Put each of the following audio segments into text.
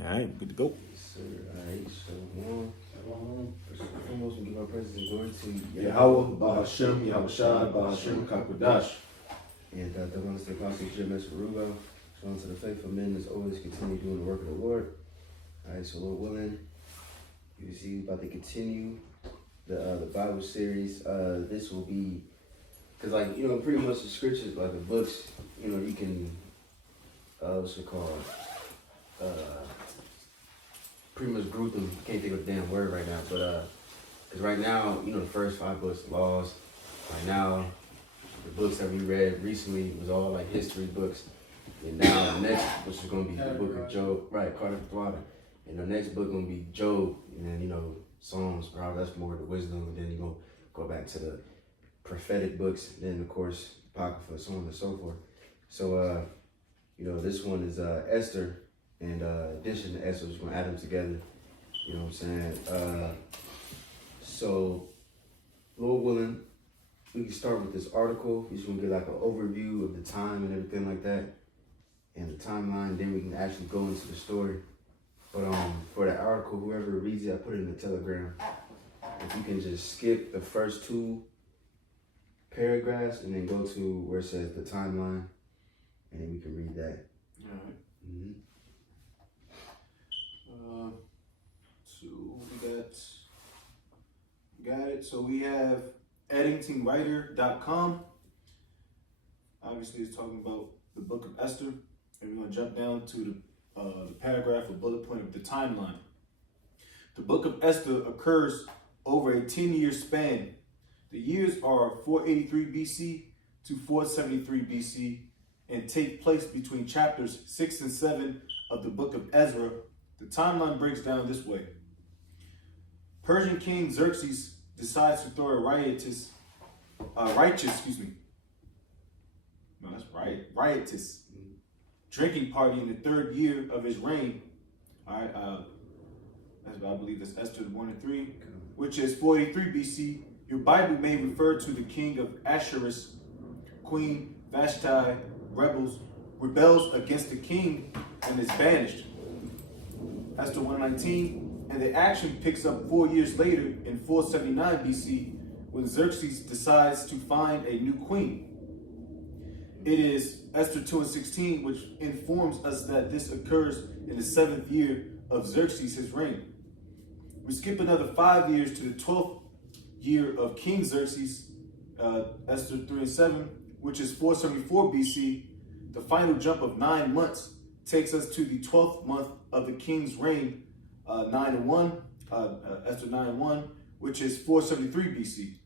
All right, good to go. Yes, sir. All right, so first and foremost, we give our praises and glory to Yahweh, Bahashem, Yahushai, Bahashem, Kakwadash. And the one is the Apostle Jim Ruba. So unto the faithful men as always continue doing the work of the Lord. All right, so Lord willing, you see, we're about to continue the Bible series. This will be, because like, you know, pretty much the scriptures, like the books, you know, you can, what's it called? Pretty much group them. Can't think of the damn word right now, but because right now, you know, the first 5 books, laws. Right now, the books that we read recently was all like history books, and now the next, which is gonna be the book of Job, right? Carter Water, and the next book gonna be Job, and then you know Psalms, probably that's more the wisdom, and then you gonna go back to the prophetic books, and then of course Apocrypha, so on and so forth. So you know, this one is Esther. And addition to Esther, we're going to add them together. You know what I'm saying? So, Lord willing, we can start with this article. We're just going to get like an overview of the time and everything like that. And the timeline. Then we can actually go into the story. But for the article, whoever reads it, I put it in the Telegram. If you can just skip the first 2 paragraphs and then go to where it says the timeline. And then we can read that. All right. Mm-hmm. So we got it. So we have editingwriter.com. Obviously, it's talking about the book of Esther, and we're going to jump down to the paragraph or bullet point of the timeline. The book of Esther occurs over a 10-year span. The years are 483 BC to 473 BC and take place between chapters 6 and 7 of the book of Ezra. The timeline breaks down this way. Persian King Xerxes decides to throw a riotous drinking party in the 3rd year of his reign. All right, I believe that's Esther 1 and 3, which is 483 BC. Your Bible may refer to the king of Asherus. Queen Vashti rebels against the king and is banished. Esther 119, and the action picks up 4 years later in 479 BC when Xerxes decides to find a new queen. It is Esther 2 and 16 which informs us that this occurs in the 7th year of Xerxes' reign. We skip another 5 years to the 12th year of King Xerxes, Esther 3 and 7, which is 474 BC. The final jump of 9 months takes us to the 12th month of the king's reign, 9 and 1, Esther 9 and 1, which is 473 BC.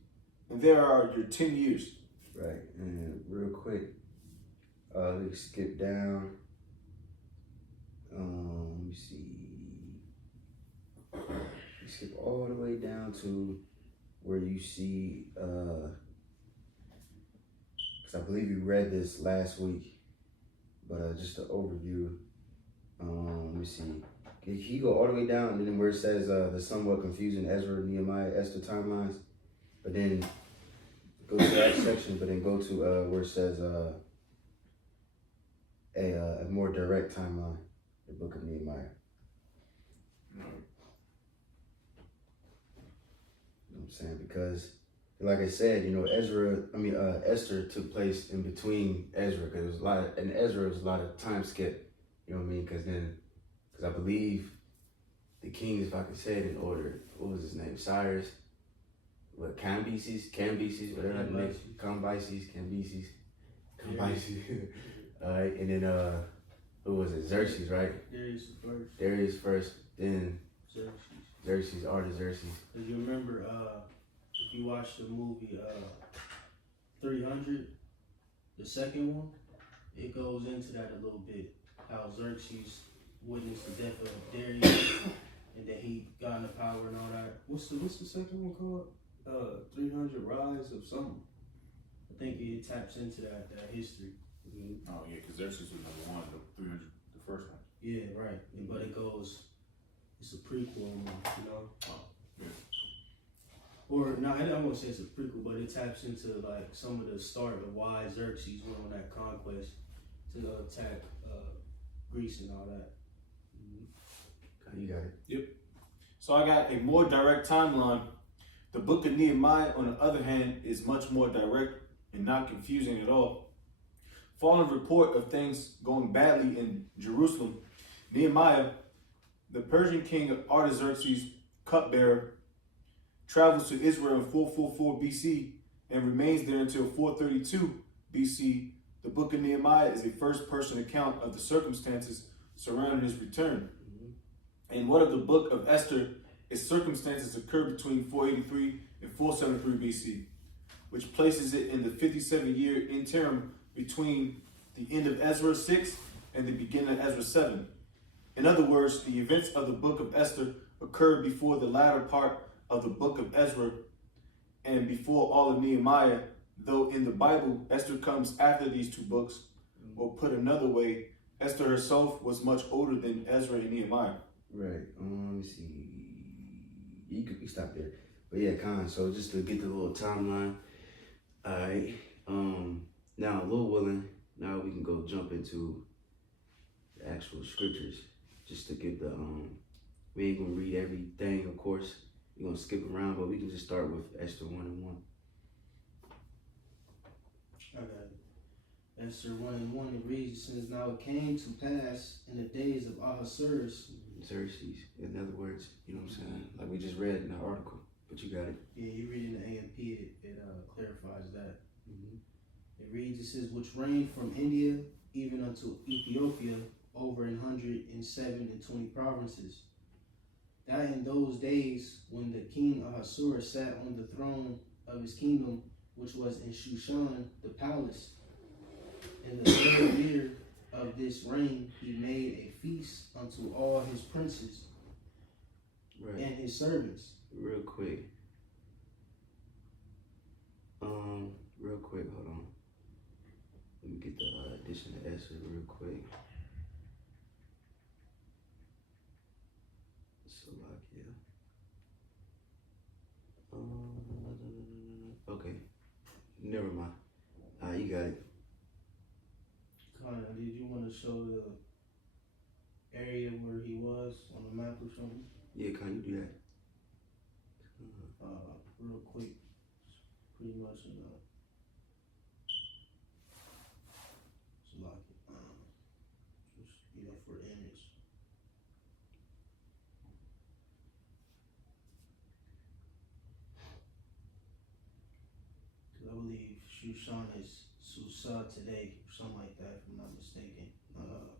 And there are your 10 years. Right, and real quick, we can skip down. Let me see. We skip all the way down to where you see, because I believe you read this last week, but just an overview. Let me see. Can you go all the way down and then where it says the somewhat confusing Ezra, Nehemiah, Esther timelines, but then go to that section, but then go to where it says a more direct timeline, the book of Nehemiah. You know what I'm saying? Because like I said, you know, Esther took place in between Ezra, because it was a lot, and Ezra was a lot of time skip. You know what I mean? Because I believe the kings, if I could say it in order, what was his name? Cyrus, what, Cambyses, whatever that makes, Cambyses. Alright, and then who was it? Xerxes, right? Darius first, then Xerxes, Artaxerxes. Cause you remember, if you watch the movie 300, the second one, it goes into that a little bit. How Xerxes witnessed the death of Darius, and then he got into power and all that. What's the second one called? 300 Rise of something. I think it taps into that history. Mm-hmm. Oh yeah, because Xerxes was number 1, the 300, the first one. Yeah, right. But it goes, it's a prequel, you know. Oh, yeah. Or no, I don't want to say it's a prequel, but it taps into like some of the start of why Xerxes went on that conquest to attack Greece and all that. Mm-hmm. You got it. So I got a more direct timeline. The book of Nehemiah, on the other hand, is much more direct and not confusing at all. Following report of things going badly in Jerusalem, Nehemiah, the Persian king Artaxerxes' cupbearer, travels to Israel in 444 BC and remains there until 432 BC. The book of Nehemiah is a first-person account of the circumstances surrounding his return. And what of the book of Esther? Its circumstances occur between 483 and 473 BC, which places it in the 57-year interim between the end of Ezra 6 and the beginning of Ezra 7. In other words, the events of the book of Esther occurred before the latter part of the book of Ezra and before all of Nehemiah, though in the Bible, Esther comes after these two books. Or put another way, Esther herself was much older than Ezra and Nehemiah. Right. Let me see. You could stop there. But yeah, so just to get the little timeline. Alright. Now, Lord willing, now we can go jump into the actual scriptures. Just to get the we ain't gonna read everything, of course. We're gonna skip around, but we can just start with Esther 1 and 1. I got it. Esther 1 and 1, it reads, since now it came to pass in the days of Ahasuerus. Xerxes, in other words, you know what I'm saying? Like we just read in the article, but you got it. Yeah, you read in the AMP, it clarifies that. It reads, it says, which reigned from India even unto Ethiopia over 107 provinces. That in those days, when the king Ahasuerus sat on the throne of his kingdom, which was in Shushan, the palace, in the third year of this reign, he made a feast unto all his princes and his servants. Real quick. Real quick, hold on. Let me get the addition to Esther real quick. Slovakia. Okay. Never mind. You got it. Connor, did you want to show the area where he was on the map or something? Yeah, can you do that? Real quick. Pretty much in just, for the image. Cause I believe Shushan is Susa today, or something like that, if I'm not mistaken. I'll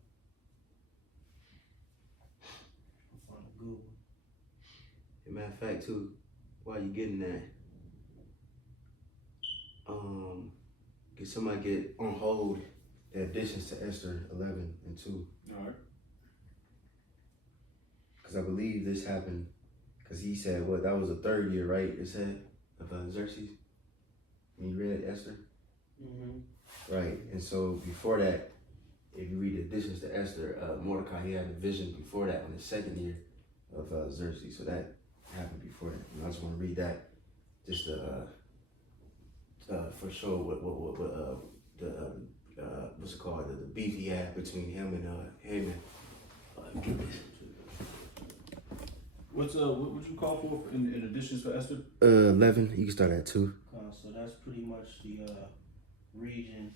find a good one. As a matter of fact, too, while you getting that, can somebody get on hold the additions to Esther 11 and 2? All right. Because I believe this happened, because he said, what, that was the third year, right? It said, of Xerxes? When you read Esther? Mm-hmm. Right, and so before that, if you read the additions to Esther, Mordecai, he had a vision before that on the second year of Xerxes, so that happened before that. And I just want to read that, just for sure what what's it called, the beef he had between him and Haman. What you call for in additions for Esther? 11, you can start at 2. So that's pretty much the region,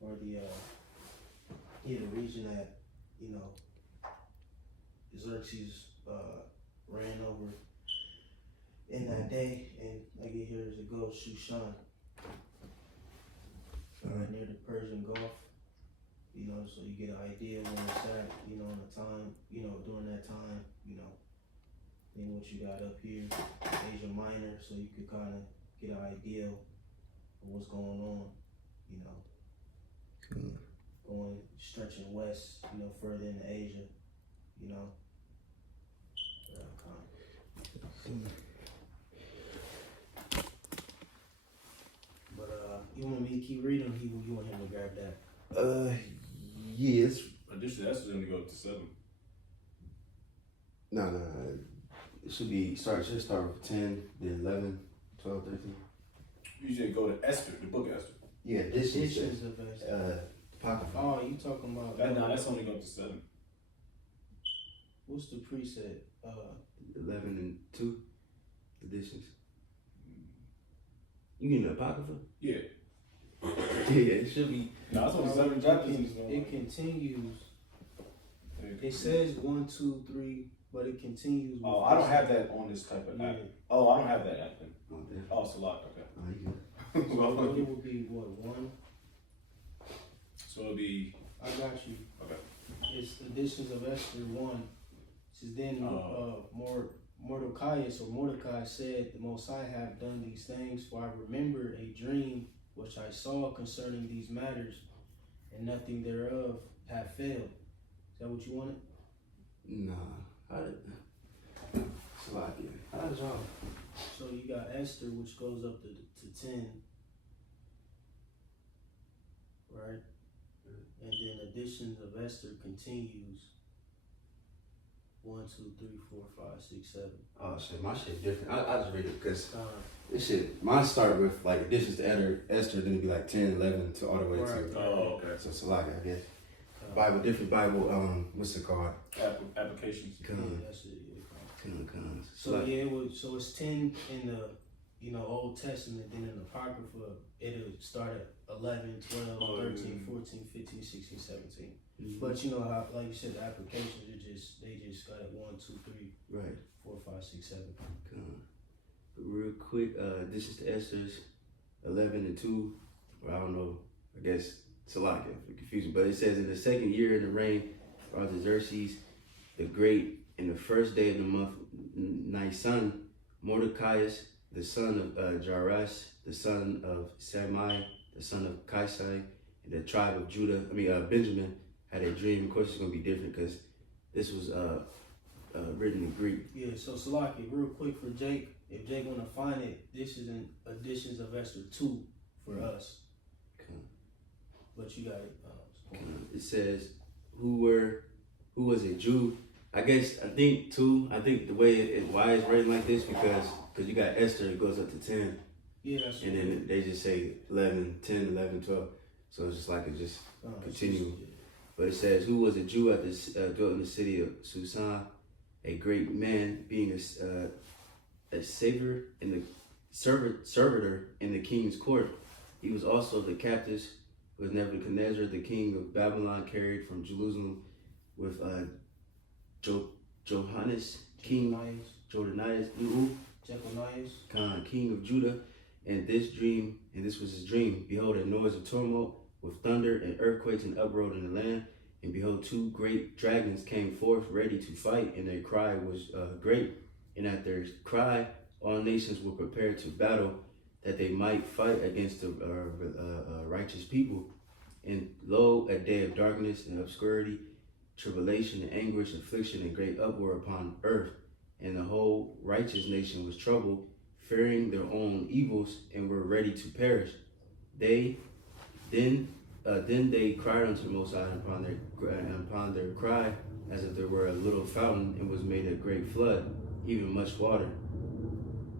or the region that, Xerxes ran over in that day, and like it here as it goes, Shushan, near the Persian Gulf, so you get an idea when it's at, in the time, during that time, then what you got up here, Asia Minor, so you could kind of get an idea of what's going on, going, stretching west, further into Asia, But you want me to keep reading, or you want him to grab that? Yes. Addition to Esther only go up to 7. No. It should start with 10, then 11, 12, 13. You usually go to Esther, the book of Esther. Yeah, additions of Esther. Apocrypha. Oh, you talking about? That's only go up to 7. What's the preset? 11 and 2 editions. You getting the Apocrypha? Yeah. Yeah, it should be. No, that's only 7 it, chapters. it continues. It says 1, 2, 3, but it continues. With Oh, I don't have that on this type of app. Yeah. Oh, I don't have that app then. Oh, damn. Oh, it's a lot. Okay. Oh, you good. So it would be what, 1? So it'll be I got you. okay. It's editions of Esther 1. It says then Mordecai said, the Most High have done these things, for I remember a dream which I saw concerning these matters, and nothing thereof have failed. Is that what you wanted? Nah. How did y'all? So you got Esther, which goes up to 10, right? And then editions of Esther continues 1, 2, 3, 4, 5, 6, 7. Oh shit, my shit different. I just read it because this shit, mine start with like additions to Esther, then it'd be like 10, 11 to all the way Right. to. Oh, okay. So it's a lot, I guess. Bible, different Bible. What's it called? Applications. Yeah, that's it. Yeah. Cons. So yeah, so it's 10 in the Old Testament, then in the Apocrypha, it'll start at 11, 12, 13, 14, 15, 16, 17. But you know how, like you said, the applications they just got it 1, 2, 3, Right. 4, 5, 6, 7. But real quick, this is the Esther's 11 and 2, or I don't know, I guess it's a lot of confusion, but it says in the second year in the reign of Artaxerxes the Great, in the first day of the month Nisan, Mordecai, the son of Jairus, the son of Samai, the son of Kaisai, and the tribe of Benjamin, had a dream. Of course, it's going to be different because this was written in Greek. Yeah, so Salaki, real quick for Jake, if Jake want to find it, this is in editions of Esther 2 for us. Okay. But you got it. It says, who was a Jew? I think the way why it's written like this, because you got Esther, it goes up to 10. Yeah, that's And then they just say 11, 10, 11, 12. So it's just like it just continue. But it says, who was a Jew dwelt in the city of Susan, a great man, being a savior in the servitor in the king's court. He was also the captives with Nebuchadnezzar, the king of Babylon, carried from Jerusalem with Johannes, king Jeconias, king of Judah. And this was his dream. Behold, a noise of tumult with thunder and earthquakes and uproar in the land. And behold, 2 great dragons came forth ready to fight, and their cry was great. And at their cry, all nations were prepared to battle, that they might fight against the righteous people. And lo, a day of darkness and obscurity, tribulation and anguish, affliction and great uproar upon earth. And the whole righteous nation was troubled, fearing their own evils, and were ready to perish. Then they cried unto the Most High, and upon their cry, as if there were a little fountain, and was made a great flood, even much water.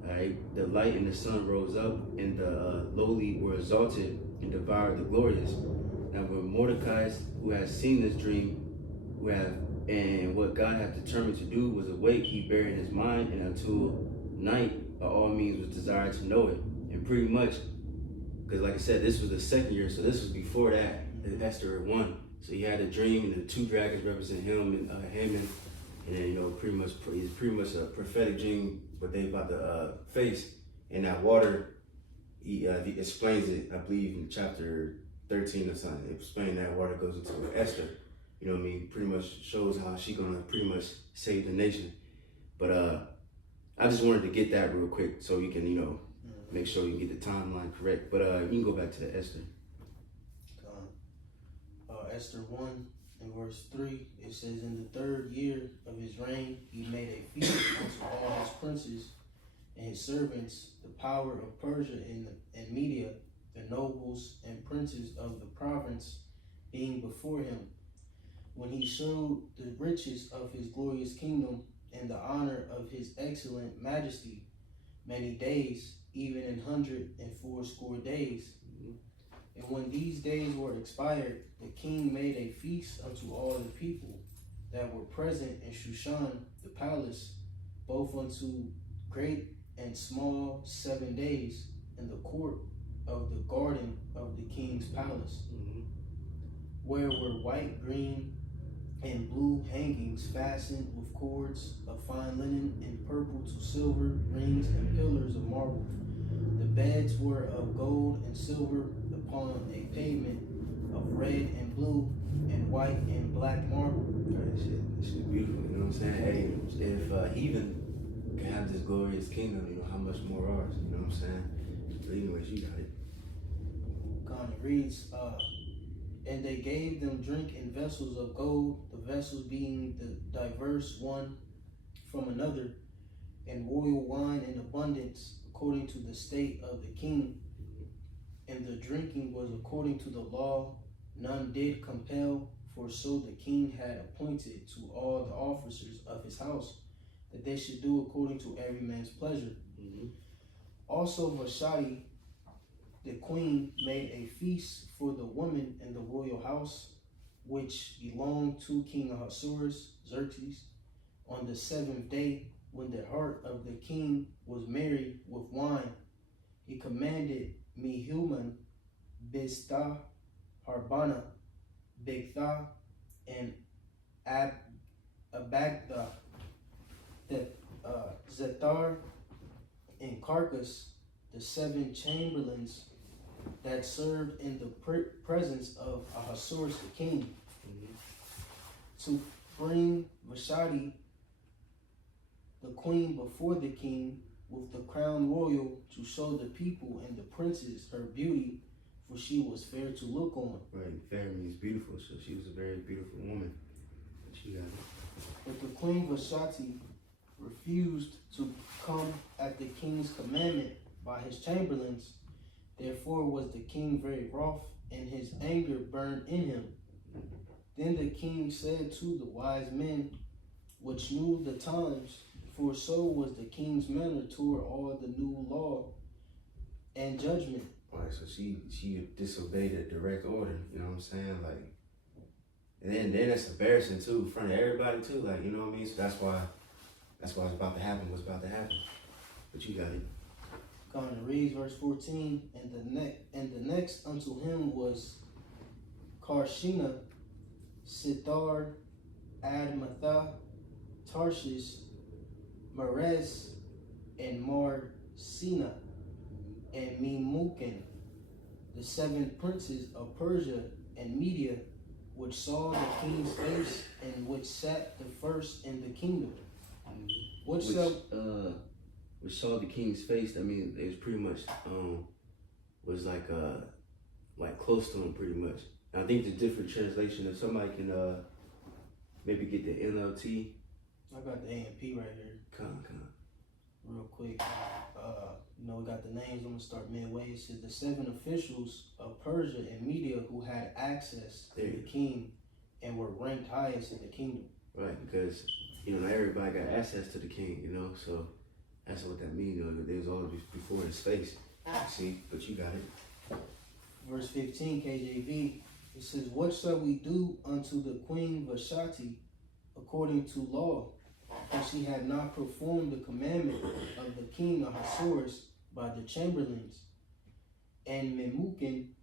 Alright, the light and the sun rose up, and the lowly were exalted, and devoured the glorious. Now when Mordecai, who has seen this dream, and what God had determined to do, was awake, he bare in his mind, and until night by all means was desired to know it. And pretty much, because like I said, this was the second year, so this was before that, Esther 1. So he had a dream, and the 2 dragons represent him and Haman, and then pretty much a prophetic dream what they about to face. And that water, he explains it, I believe, in chapter 13 or something. It explains that water goes into Esther. You know what I mean? Pretty much shows how she gonna pretty much save the nation. But I just wanted to get that real quick so you can, make sure you get the timeline correct. But you can go back to the Esther. Esther 1 and verse 3, it says, in the 3rd year of his reign, he made a feast unto all his princes and his servants, the power of Persia and Media, the nobles and princes of the province being before him. When he showed the riches of his glorious kingdom and the honor of his excellent majesty, many days, even 180 days. And when these days were expired, the king made a feast unto all the people, that were present in Shushan the palace, both unto great and small 7 days, in the court of the garden of the king's palace, where were white, green, and blue hangings fastened with cords of fine linen, and purple to silver rings and pillars of marble. The beds were of gold and silver upon a pavement of red and blue and white and black marble. That shit beautiful, you know what I'm saying? Hey, if heathen can have this glorious kingdom, you know, how much more ours, you know what I'm saying? But anyways, you got it. God, it reads, and they gave them drink in vessels of gold, the vessels being the diverse one from another, and royal wine in abundance, according to the state of the king. And the drinking was according to the law, none did compel, for so the king had appointed to all the officers of his house, that they should do according to every man's pleasure. Also Vashti, the queen, made a feast for the women in the royal house, which belonged to King Ahasuerus, Xerxes, on the 7th day, when the heart of the king was merry with wine. He commanded Mehuman, Biztha, Harbana, Bigtha, and Abagtha, that Zethar and Carcass, the 7 chamberlains that served in the presence of Ahasuerus the king, to bring Vashti, the queen, before the king with the crown royal, to show the people and the princes her beauty, for she was fair to look on. Right, fair means beautiful, so she was a very beautiful woman. She got it. But the queen Vashti refused to come at the king's commandment by his chamberlains. Therefore was the king very wroth, and his anger burned in him. Then the king said to the wise men, which knew the times, for so was the king's manner toward all the new law and judgment. Right, so she disobeyed a direct order, you know what I'm saying? Like, and then it's embarrassing too, in front of everybody too, like, you know what I mean? So that's why it's about to happen, what's about to happen. But you got it. God, it reads verse 14, and the next unto him was Karshina, Sithar, Admatha, Tarshish, Meres, and Marsina, and Memucan, the 7 princes of Persia and Media, which saw the king's face, and which sat the first in the kingdom. Which saw the king's face. I mean, it was pretty much was like close to him, pretty much. And I think the different translation. If somebody can maybe get the NLT. I got the AMP right here. Real quick. We got the names. I'm gonna start midway. It says the 7 officials of Persia and Media who had access to the king and were ranked highest in the kingdom. Right, because not everybody got access to the king, so that's what that means. They was all before his face. See, but you got it. Verse 15, KJV. It says, "What shall we do unto the queen Vashti according to law? For she had not performed the commandment of the king Ahasuerus by the chamberlains." And Memucan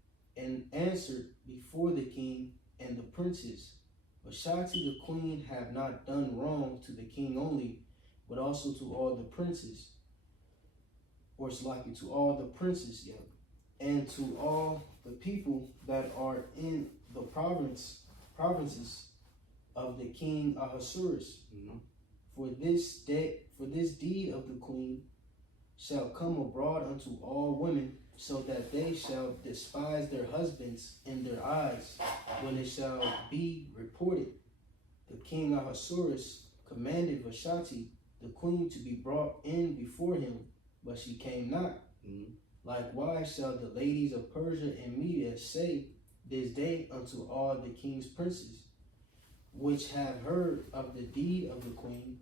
answered before the king and the princes, "Vashti the queen have not done wrong to the king only, but also to all the princes," or Slaki, to all the princes, and to all the people that are in the provinces of the king Ahasuerus. For this deed of the queen shall come abroad unto all women, so that they shall despise their husbands in their eyes, when it shall be reported, the king Ahasuerus commanded Vashti the queen to be brought in before him, but she came not. Likewise shall the ladies of Persia and Media say this day unto all the king's princes, which have heard of the deed of the queen.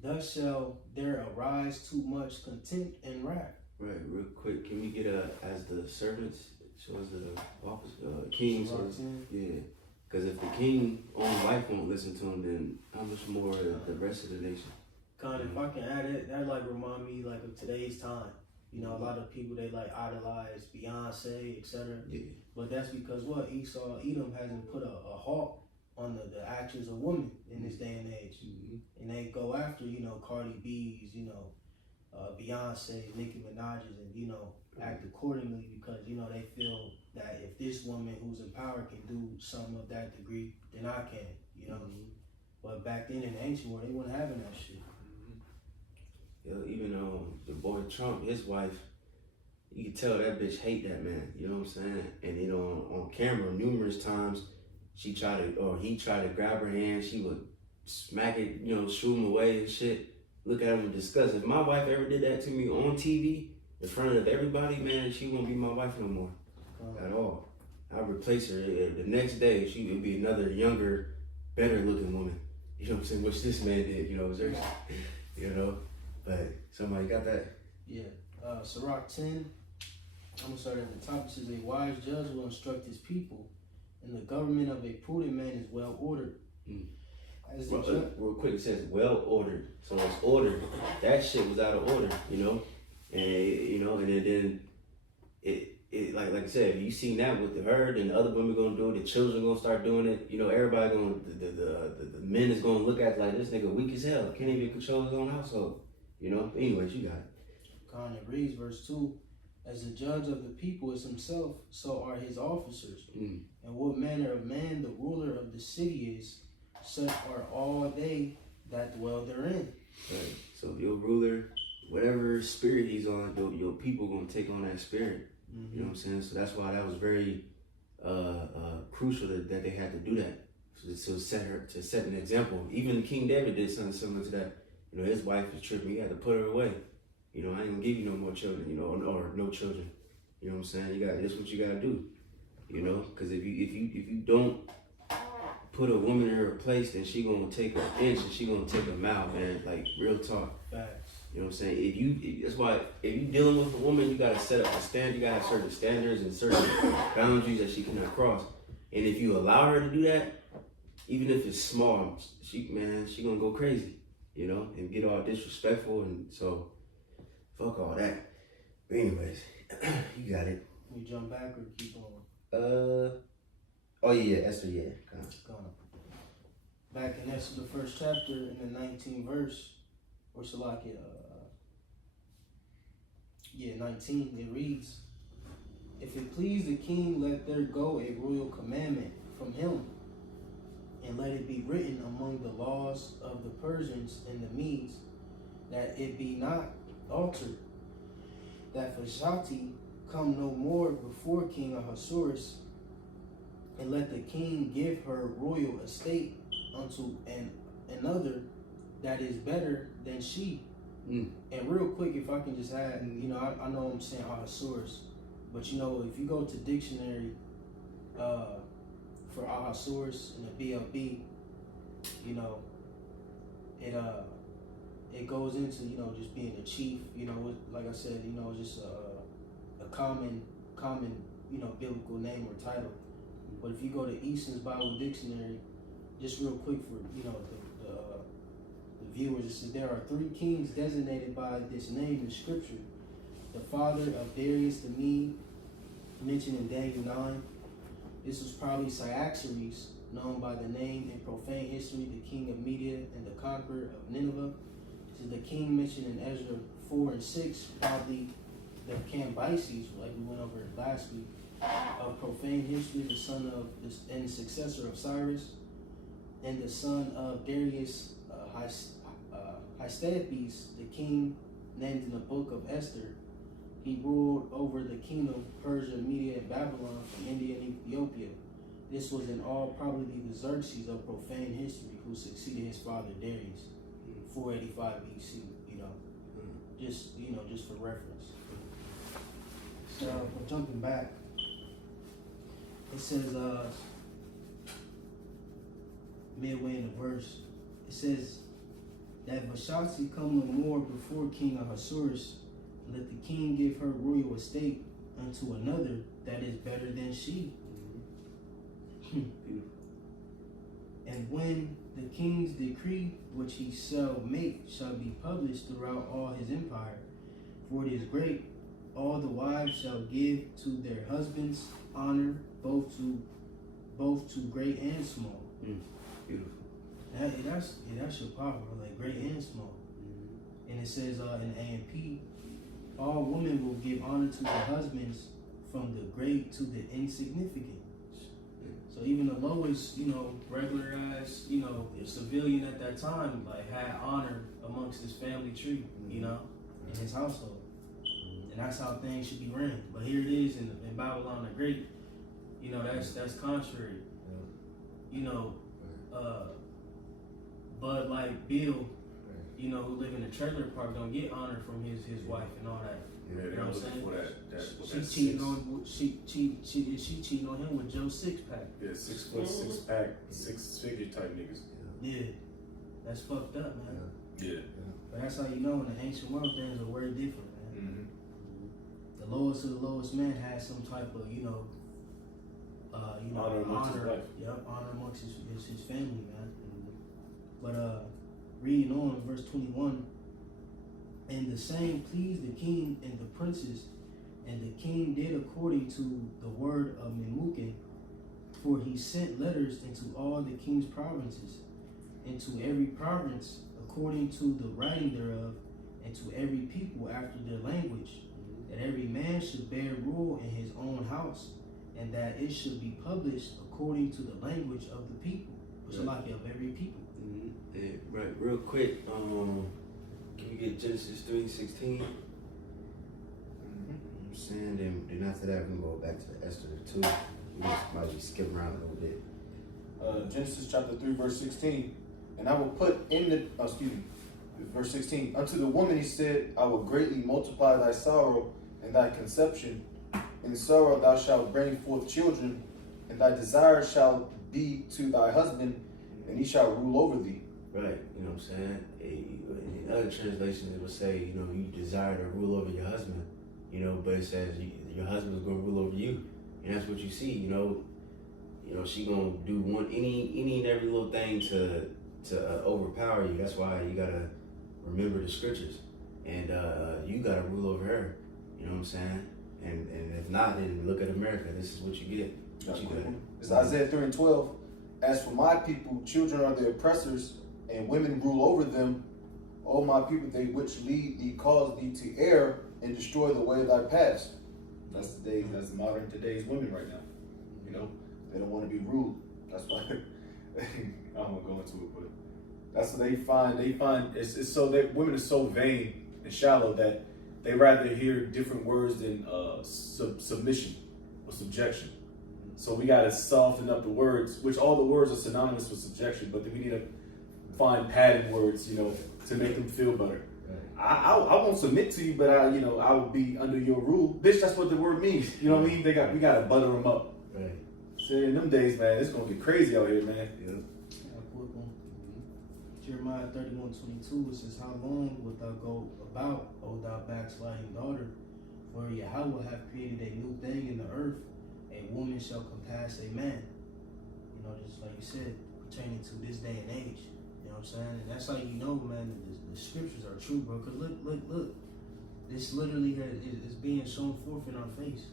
Thus shall there arise too much contempt and wrath. Right, real quick, can we get as the servants, show us the office, kings, or, yeah, Because if the king own wife won't listen to him, then how much more the rest of the nation? Kind of, if I can add it, that like remind me like of today's time. You know, a lot of people they like idolize Beyonce, etc. Yeah. But that's because what Edom hasn't put a halt on the actions of women in this day and age, and they go after Cardi B's, Beyonce, Nicki Minaj's, and act accordingly because they feel that if this woman who's in power can do something of that degree, then I can, But back then in the ancient world, they weren't having that shit. Even the boy Trump, his wife, you can tell that bitch hate that man. You know what I'm saying? And on camera, numerous times, he tried to grab her hand. She would smack it, shoo him away and shit. Look at him in disgust. If my wife ever did that to me on TV in front of everybody, man, she won't be my wife no more at all. I'd replace her the next day. She would be another younger, better looking woman. You know what I'm saying? Which this man did. But somebody got that? Yeah. Sirach 10, I'm gonna start at the top. It says, a wise judge will instruct his people, and the government of a prudent man is well ordered. As the Real quick, it says well ordered. So it's ordered. That shit was out of order, and then it like I said, you seen that with her, then the other women gonna do it, the children gonna start doing it, everybody gonna the men is gonna look at it like this nigga weak as hell, can't even control his own household. Anyways, you got it. Con agrees, verse 2. As the judge of the people is himself, so are his officers. And what manner of man the ruler of the city is, such are all they that dwell therein. Right. So your ruler, whatever spirit he's on, your people gonna take on that spirit. You know what I'm saying? So that's why that was very crucial that they had to do that. To set an example. Even King David did something similar to that. His wife was tripping. He had to put her away. I ain't gonna give you no more children, or no children. You know what I'm saying? This what you gotta do. Because if you don't put a woman in her place, then she gonna take an inch and she gonna take a mile, man. Like real talk. Facts. You know what I'm saying? That's why if you dealing with a woman, you gotta set up a standard. You gotta have certain standards and certain boundaries that she cannot cross. And if you allow her to do that, even if it's small, she gonna go crazy. And get all disrespectful, and so fuck all that. But anyways, you got it. We jump back or keep going? Oh yeah, Esther, yeah. Gone. Back in Esther, the first chapter, in the 19th verse, or Salakia, 19, it reads, if it please the king, let there go a royal commandment from him, and let it be written among the laws of the Persians and the Medes, that it be not altered, that Vashti come no more before King Ahasuerus, and let the king give her royal estate unto another that is better than she. And real quick, if I can just add, I know I'm saying Ahasuerus, but if you go to dictionary, for Ahasuerus and the BLB, it goes into just being a chief. Like I said, just a common biblical name or title. But if you go to Easton's Bible Dictionary, just real quick for the viewers, it says there are 3 kings designated by this name in Scripture: the father of Darius the Mede, mentioned in Daniel 9. This was probably Cyaxares, known by the name in profane history, the king of Media and the conqueror of Nineveh. This is the king mentioned in Ezra 4 and 6, probably the Cambyses, like we went over last week, of profane history, the son of and the successor of Cyrus, and the son of Darius Hystaspes, the king named in the book of Esther. He ruled over the kingdom, Persia, Media, and Babylon, from India and Ethiopia. This was in all probably the Xerxes of profane history, who succeeded his father Darius, 485 BC. Just for reference. So jumping back, it says midway in the verse, it says that Vashti come no more before King Ahasuerus. Let the king give her royal estate unto another that is better than she. Beautiful. And when the king's decree which he shall make shall be published throughout all his empire, for it is great, all the wives shall give to their husbands honor, both to great and small. Beautiful. That's your power, like great and small. And it says in A&P, all women will give honor to their husbands, from the great to the insignificant. So even the lowest, regularized, civilian at that time, like had honor amongst his family tree, in his household. And that's how things should be ran. But here it is in Babylon the Great, that's contrary. Bud like Bill, who live in a trailer park, don't get honor from his wife and all that. Yeah, You know what I'm saying? for that. She cheating on him with Joe Six Pack. Yeah, 6 foot, 6 pack, 6 figure type niggas. Yeah, that's fucked up, man. Yeah. But that's how you know in the ancient world things are very different, man. Mm-hmm. The lowest of the lowest man has some type of Honor amongst his wife. Yep, honor amongst his family, man. But reading on verse 21. And the same pleased the king and the princes, and the king did according to the word of Memucan, for he sent letters into all the king's provinces, and to every province according to the writing thereof, and to every people after their language, that every man should bear rule in his own house, and that it should be published according to the language of the people. So like of every people. Yeah, right, real quick, can we get Genesis 3:16? I'm saying, then after that, we're going to go back to Esther 2. We might be skipping around a little bit. Genesis chapter 3, verse 16. And I will put in verse 16. Unto the woman he said, I will greatly multiply thy sorrow and thy conception. In sorrow thou shalt bring forth children, and thy desire shall be to thy husband, and he shall rule over thee. Right, you know what I'm saying? In other translations, it would say, you desire to rule over your husband, but it says your husband's going to rule over you. And that's what you see, she going to do any and every little thing to overpower you. That's why you got to remember the scriptures. And you got to rule over her, you know what I'm saying? And if not, then look at America. This is what you get. It's Isaiah 3:12. As for my people, children are their oppressors, and women rule over them. O my people, they which lead thee cause thee to err and destroy the way of thy past. That's modern today's women right now. They don't want to be ruled. That's why I don't want to go into it, but that's what they find. They find it's so that women are so vain and shallow that they rather hear different words than submission or subjection. So we got to soften up the words, which all the words are synonymous with subjection, but then we need to find padded words, to make them feel better. Right. I won't submit to you, but I will be under your rule. Bitch, that's what the word means. You know what I mean? We got to butter them up. Right. So in them days, man, it's going to get crazy out here, man. Yeah. A quick one. Jeremiah 31:22, it says, How long wilt thou go about, O thou backsliding daughter? For Yahweh hath created a new thing in the earth. A woman shall compass a man. Just like you said, pertaining to this day and age. You know what I'm saying? And that's how you know, man, the scriptures are true, bro. Because look. This literally is being shown forth in our face.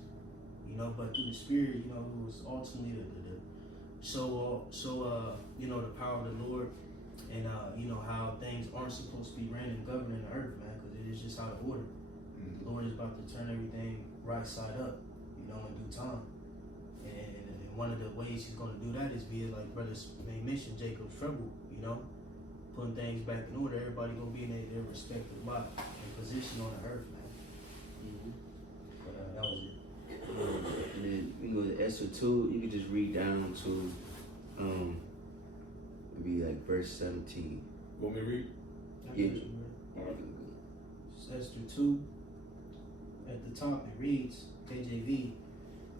But through the Spirit, who was ultimately the show the power of the Lord, and how things aren't supposed to be ran and governed in the earth, man, because it is just out of order. The Lord is about to turn everything right side up, in due time. And one of the ways he's going to do that is via, like brothers may mention, Jacob's trouble, putting things back in order. Everybody going to be in their respective lot and position on the earth, man. But that was it. And then we go to Esther 2. You can just read down to maybe like verse 17. Want me to read? Yeah. It's Esther 2. At the top it reads, KJV,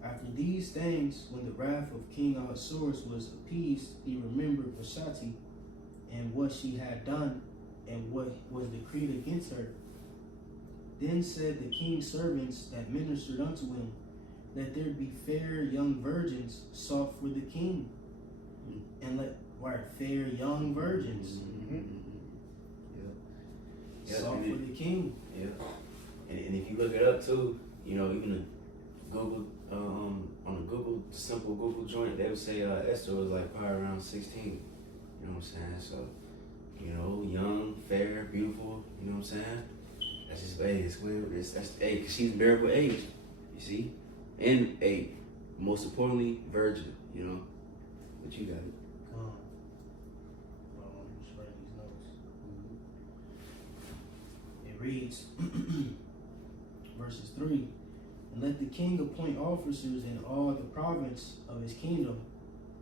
After these things, when the wrath of King Ahasuerus was appeased, he remembered Vashti and what she had done and what was decreed against her. Then said the king's servants that ministered unto him, Let there be fair young virgins sought for the king, and let required fair young virgins. Yeah, Sought and for the king. Yeah, and if you look it up too, you know, even a Google, on a Google, simple Google joint, they would say Esther was like probably around 16. You know what I'm saying? So, you know, young, fair, beautiful. You know what I'm saying? That's just that's cause she's bearable age. You see, and most importantly, virgin. You know, but you got it. I'm just writing these notes. It reads, verses 3, and let the king appoint officers in all the province of his kingdom,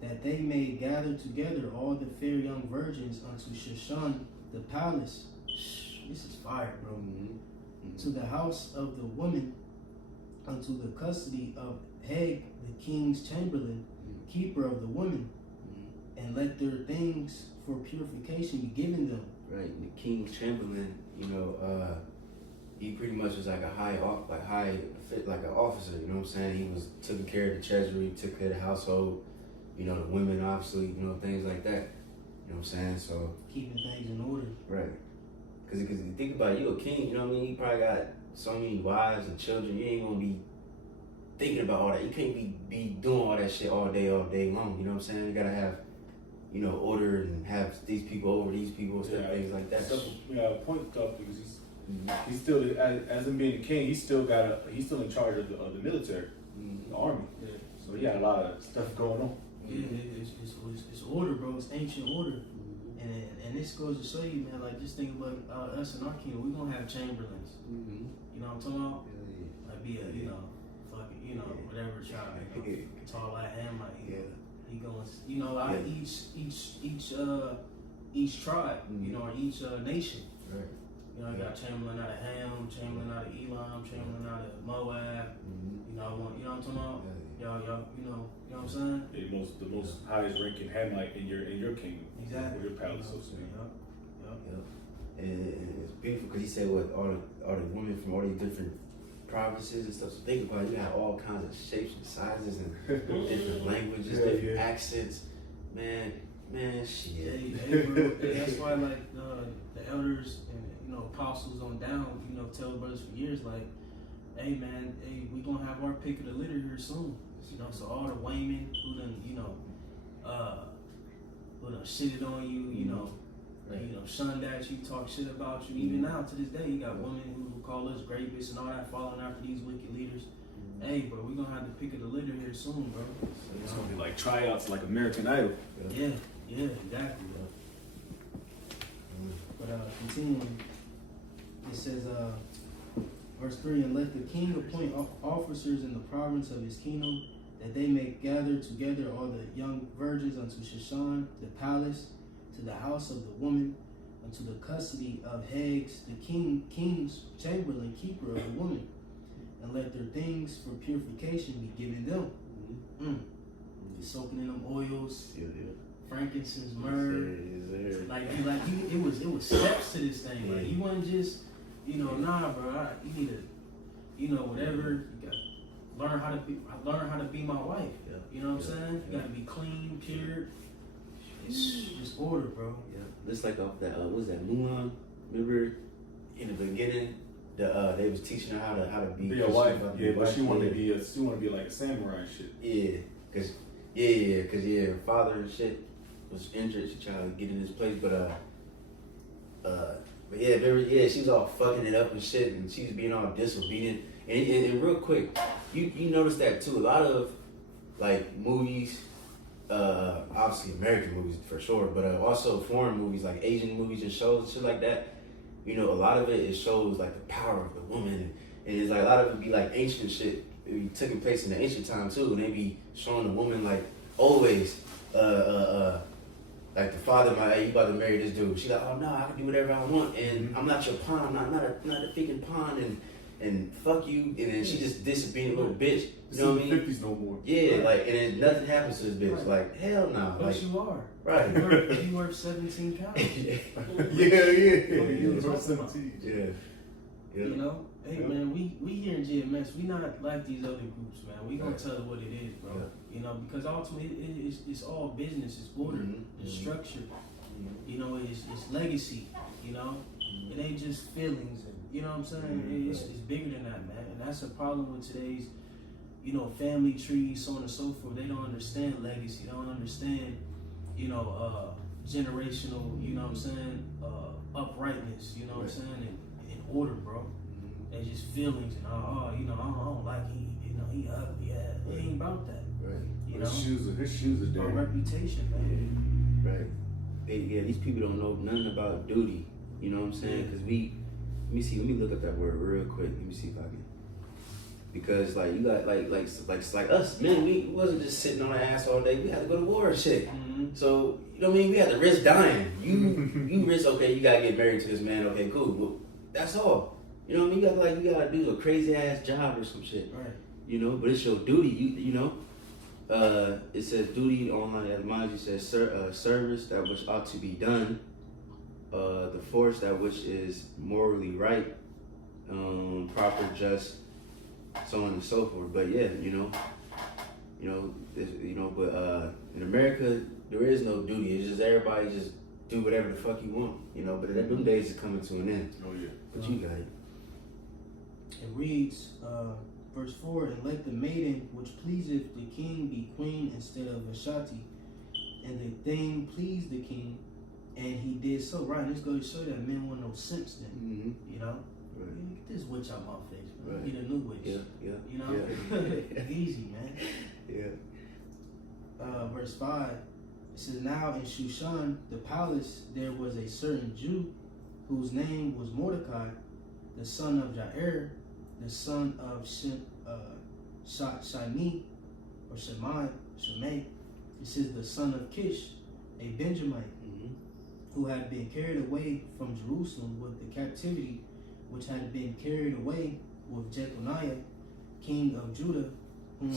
that they may gather together all the fair young virgins unto Shushan the palace. This is fire, bro. To the house of the woman, unto the custody of Heg, the king's chamberlain, keeper of the woman, and let their things for purification be given them. Right, the king's chamberlain, you know, he pretty much was like an like an officer. You know what I'm saying? He was taking care of the treasury, took care of the household. You know, the women, obviously, you know, things like that. You know what I'm saying? So Keeping things in order. right, because you think about it, you a king. You know what I mean? You probably got so many wives and children. You ain't gonna be thinking about all that. You can't be doing all that shit all day long. You know what I'm saying? You gotta have, you know, order and have these people over these people, stuff, things like that. Point stuff because he's still as him being the king, he's still in charge of the military, the army. Yeah. So he got a lot of stuff going on. Yeah, it's order, bro. It's ancient order. And this goes to show you, man, like, just think about us in our kingdom. We're going to have chamberlains. You know what I'm talking about? Like, be a, you know, fucking, you know, whatever tribe, you know, tall like him, like, he going, you know, out of each tribe, you know, or each nation. Right. You know, you got Chamberlain out of Ham, Chamberlain out of Elam, Chamberlain out of Moab. You know, you know what I'm talking about? Y'all, you know what I'm saying? The most highest ranking Hamite in your kingdom. Exactly. Or your palace, so to speak. And it's beautiful because he said what all the women from all these different provinces and stuff. So think about it, you have all kinds of shapes and sizes and different languages, different accents. Man, shit. Hey, bro, that's why, like, the elders and, you know, apostles on down, you know, tell brothers for years, like, hey, man, we gonna have our pick of the litter here soon. You know, so all the Waymen who done, you know, who done shitted on you, you know, you know, shunned at you, talk shit about you. Even now, to this day, you got women who call us grapists and all that, following after these wicked leaders. Hey, bro, we gonna have the pick of the litter here soon, bro. It's gonna be like tryouts, like American Idol. Yeah, exactly, bro. But continuing, it says, verse 3, and let the king appoint officers in the province of his kingdom, that they may gather together all the young virgins unto Shushan the palace, to the house of the woman, unto the custody of Hegs the king's chamberlain, keeper of the woman, and let their things for purification be given them. Soaking in them oils, frankincense, myrrh. It was steps to this thing. Like, you wasn't just, you know, nah, bro. You need to, you know, whatever. You got learn how to be my wife. You know what I'm saying? You gotta be clean, pure. It's just order, bro. Yeah, just like off that what was that Mulan? Remember in the beginning, they was teaching her how to be a wife. Yeah, but she wanted to be like a samurai and shit. Yeah, cause her father and shit was injured. She tried to get in his place, but she was all fucking it up and shit, and she was being all disobedient. And real quick, you notice that too. A lot of like movies, obviously American movies for sure, but also foreign movies like Asian movies and shows and shit like that. You know, a lot of it shows like the power of the woman, and it's like a lot of it be like ancient shit. It be taking place in the ancient time too, and they be showing the woman like always, like the father, hey, you about to marry this dude. She like, oh no, I can do whatever I want, and I'm not your pawn. I'm not a freaking pawn, and fuck you. And then she just disobedient little bitch. You know what I mean? 50s no more. Yeah, like, and then nothing happens to this bitch. Right. Like, hell no. But Like, you are. right. You worth 17 cows. Yeah. Yeah. Yeah. You know, hey Yeah. man, we here in GMS, we not like these other groups, man. We gonna Right. tell it what it is, bro. Yeah. You know, because ultimately it's all business, it's order, Mhm. it's Mhm. structure. You know, it's legacy. You know, it ain't just feelings, and you know what I'm saying. Mhm. It's bigger than that, man. And that's a problem with today's, you know, family trees, so on and so forth. They don't understand legacy. They don't understand, you know, generational. You know what I'm saying, uprightness. You know what I'm saying, and order, bro. They just feelings and you know, I don't like he ugly. Yeah, it ain't about that. Right. You know, His shoes are it's our dirty. reputation, man. Right. These people don't know nothing about duty. You know what I'm saying? Because let me look up that word real quick. Let me see if I can. Because like you got like us men, we wasn't just sitting on our ass all day. We had to go to war and shit. Mm-hmm. So you know what I mean? We had to risk dying. You risk, okay, you gotta get married to this man. Okay, cool. Well, that's all. You know what I mean? You gotta do a crazy ass job or some shit. Right. You know, but it's your duty. You know. It says duty online etymology says service that which ought to be done, the force that which is morally right, proper, just, so on and so forth. But yeah, but in America there is no duty. It's just everybody just do whatever the fuck you want, you know. But them days is coming to an end. Oh yeah. But you got it. It reads, verse 4, and let the maiden which pleaseth the king be queen instead of Vashti. And the thing pleased the king, and he did so. Right, and this goes to show that men want no sense then. Mm-hmm. You know? Right. Get this witch out my face, man. Right. Get a new witch. Yeah. You know? Easy, man. Yeah. Verse 5, it says, now in Shushan, the palace, there was a certain Jew whose name was Mordecai, the son of Jair, the son of Shani, or Shemai. It says the son of Kish, a Benjamite, Mm-hmm. who had been carried away from Jerusalem with the captivity which had been carried away with Jeconiah, king of Judah, whom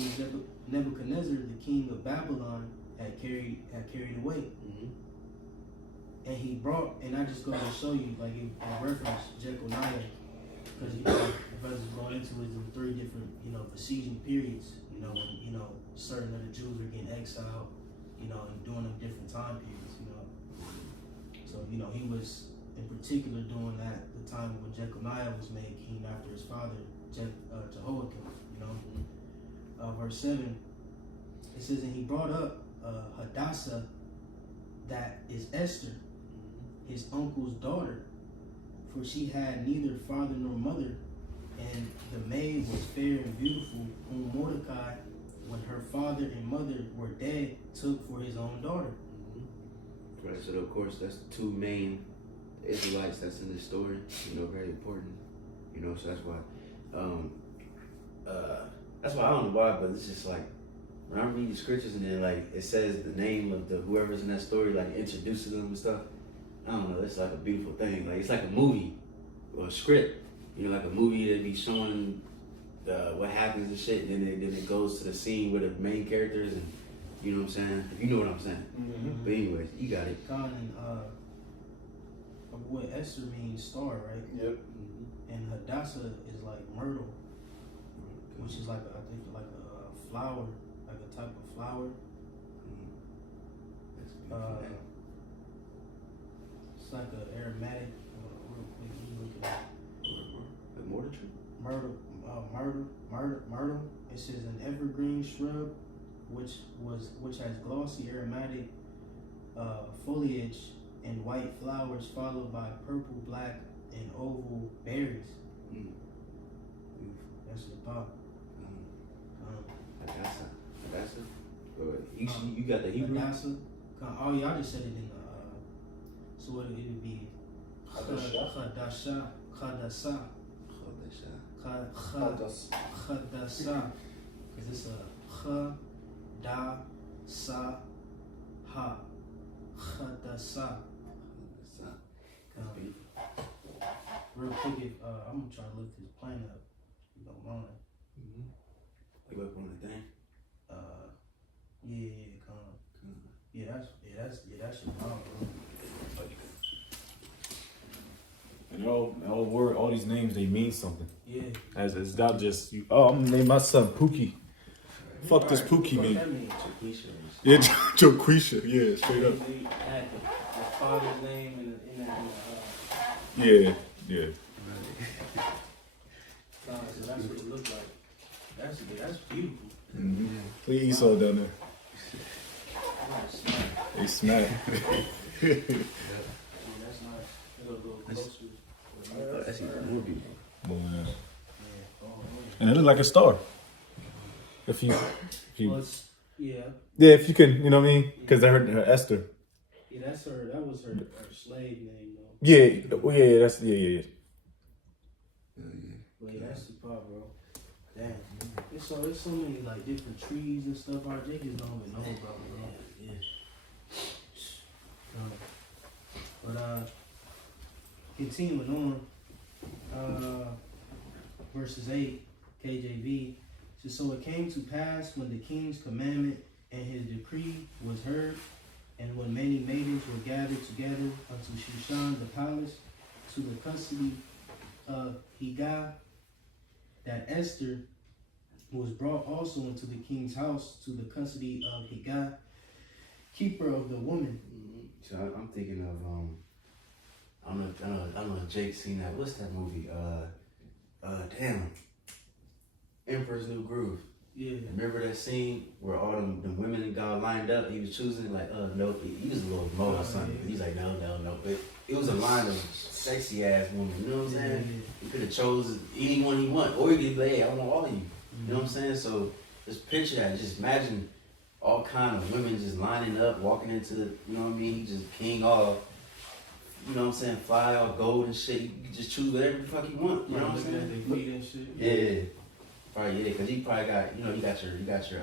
Nebuchadnezzar, the king of Babylon, had carried away. Mm-hmm. And he brought, and I just go to show you, like in reference, Jeconiah, because you know, the brothers going into it, the three different, you know, besieging periods, you know, when, you know, certain of the Jews are getting exiled, you know, and doing them different time periods, you know. So, you know, he was in particular doing that the time when Jeconiah was made king after his father, Jehoiakim, you know. Verse 7, it says, and he brought up Hadassah, that is Esther, his uncle's daughter, for she had neither father nor mother, and the maid was fair and beautiful, whom Mordecai, when her father and mother were dead, took for his own daughter. Mm-hmm. Right, so of course that's the two main Israelites that's in this story, you know, very important, you know, so that's why I don't know why, but it's just like, when I read the scriptures and then like, it says the name of the whoever's in that story, like introduces them and stuff, I don't know, it's like a beautiful thing, like it's like a movie, or a script, you know, like a movie that be showing what happens and shit, and then it goes to the scene with the main characters, and you know what I'm saying, if you know what I'm saying. Mm-hmm. But anyways, you got it. God and what Esther means star, right? Yep. And Hadassah is like myrtle, which is like I think like a flower, like a type of flower. That's a beautiful name. It's like an aromatic. Real quick, you look at The mortar tree? myrtle. It says an evergreen shrub, which has glossy aromatic foliage and white flowers, followed by purple, black, and oval berries. Mm. That's the thought. Hadassah? You got the Hebrew? Hadassah. Oh yeah, I just said it in the. So what it would be? Hadassah. Chadasa, because it's a Chadasa ha. Chadasa. Real quick, I'm gonna try to lift this plane up. If you don't mind. You up on the thing? Come on. Yeah, that's your mom, bro. And all these names, they mean something. Yeah. As it's not just you. Oh, I'm gonna name my son Pookie. Fuck this Pookie What mean. that mean? Yeah, Joquisha. Yeah, straight up. They had the father's name in the Yeah, yeah. so that's what it looked like. That's beautiful. Mm-hmm. Look at Esau down there. That's nice. They smack. Yeah, that's nice. It'll go closer. That's even more beautiful. Boy, yeah. Yeah. Oh, And it looked like a star. If you, well, yeah. yeah, if you can, you know what I mean? Because I heard her Esther. Yeah, that's her. That was her slave name, though. Yeah, that's yeah. Wait, that's the part, bro. Damn. It's so many like different trees and stuff out there. They just don't even know about, bro. Yeah. But continuing on, verses 8, KJV. So it came to pass when the king's commandment and his decree was heard, and when many maidens were gathered together unto Shushan the palace, to the custody of Hegah, that Esther was brought also into the king's house to the custody of Hegah, keeper of the woman. So I'm thinking of I don't know if Jake's seen that. What's that movie? Damn. Emperor's New Groove. Yeah. Remember that scene where all them women and God lined up? He was choosing like, no, he was a little mo or something. He's like, no. But it was a line of sexy ass women. You know what I'm saying? He could have chose anyone he want, or he could be like, hey, I want all of you. You know what I'm saying? So just picture that. Just imagine all kind of women just lining up, walking into the, you know what I mean? He just king off. You know what I'm saying? Fly all gold and shit. You can just choose whatever the fuck you want. You know what I'm saying? They feet and shit. Yeah. Probably, yeah, because you probably got, you got your what's it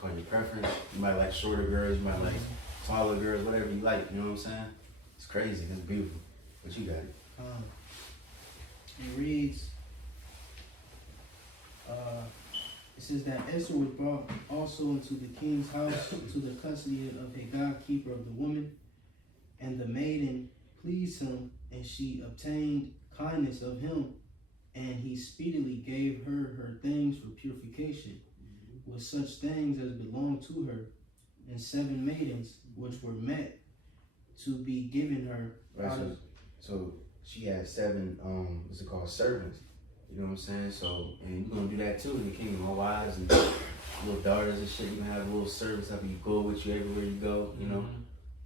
called, your preference. You might like shorter girls, you might like taller girls, whatever you like, you know what I'm saying? It's crazy, it's beautiful. But you got it. It reads, it says that Esther was brought also into the king's house to the custody of Hegah, keeper of the woman, and the maiden pleased him, and she obtained kindness of him. And he speedily gave her things for purification, with such things as belonged to her, and 7 maidens which were met to be given her. Right, so she had 7 what's it called, servants. You know what I'm saying? So, and you're gonna do that too in the kingdom. All wives and little daughters and shit. You can have little servants that you go with you everywhere you go. You know,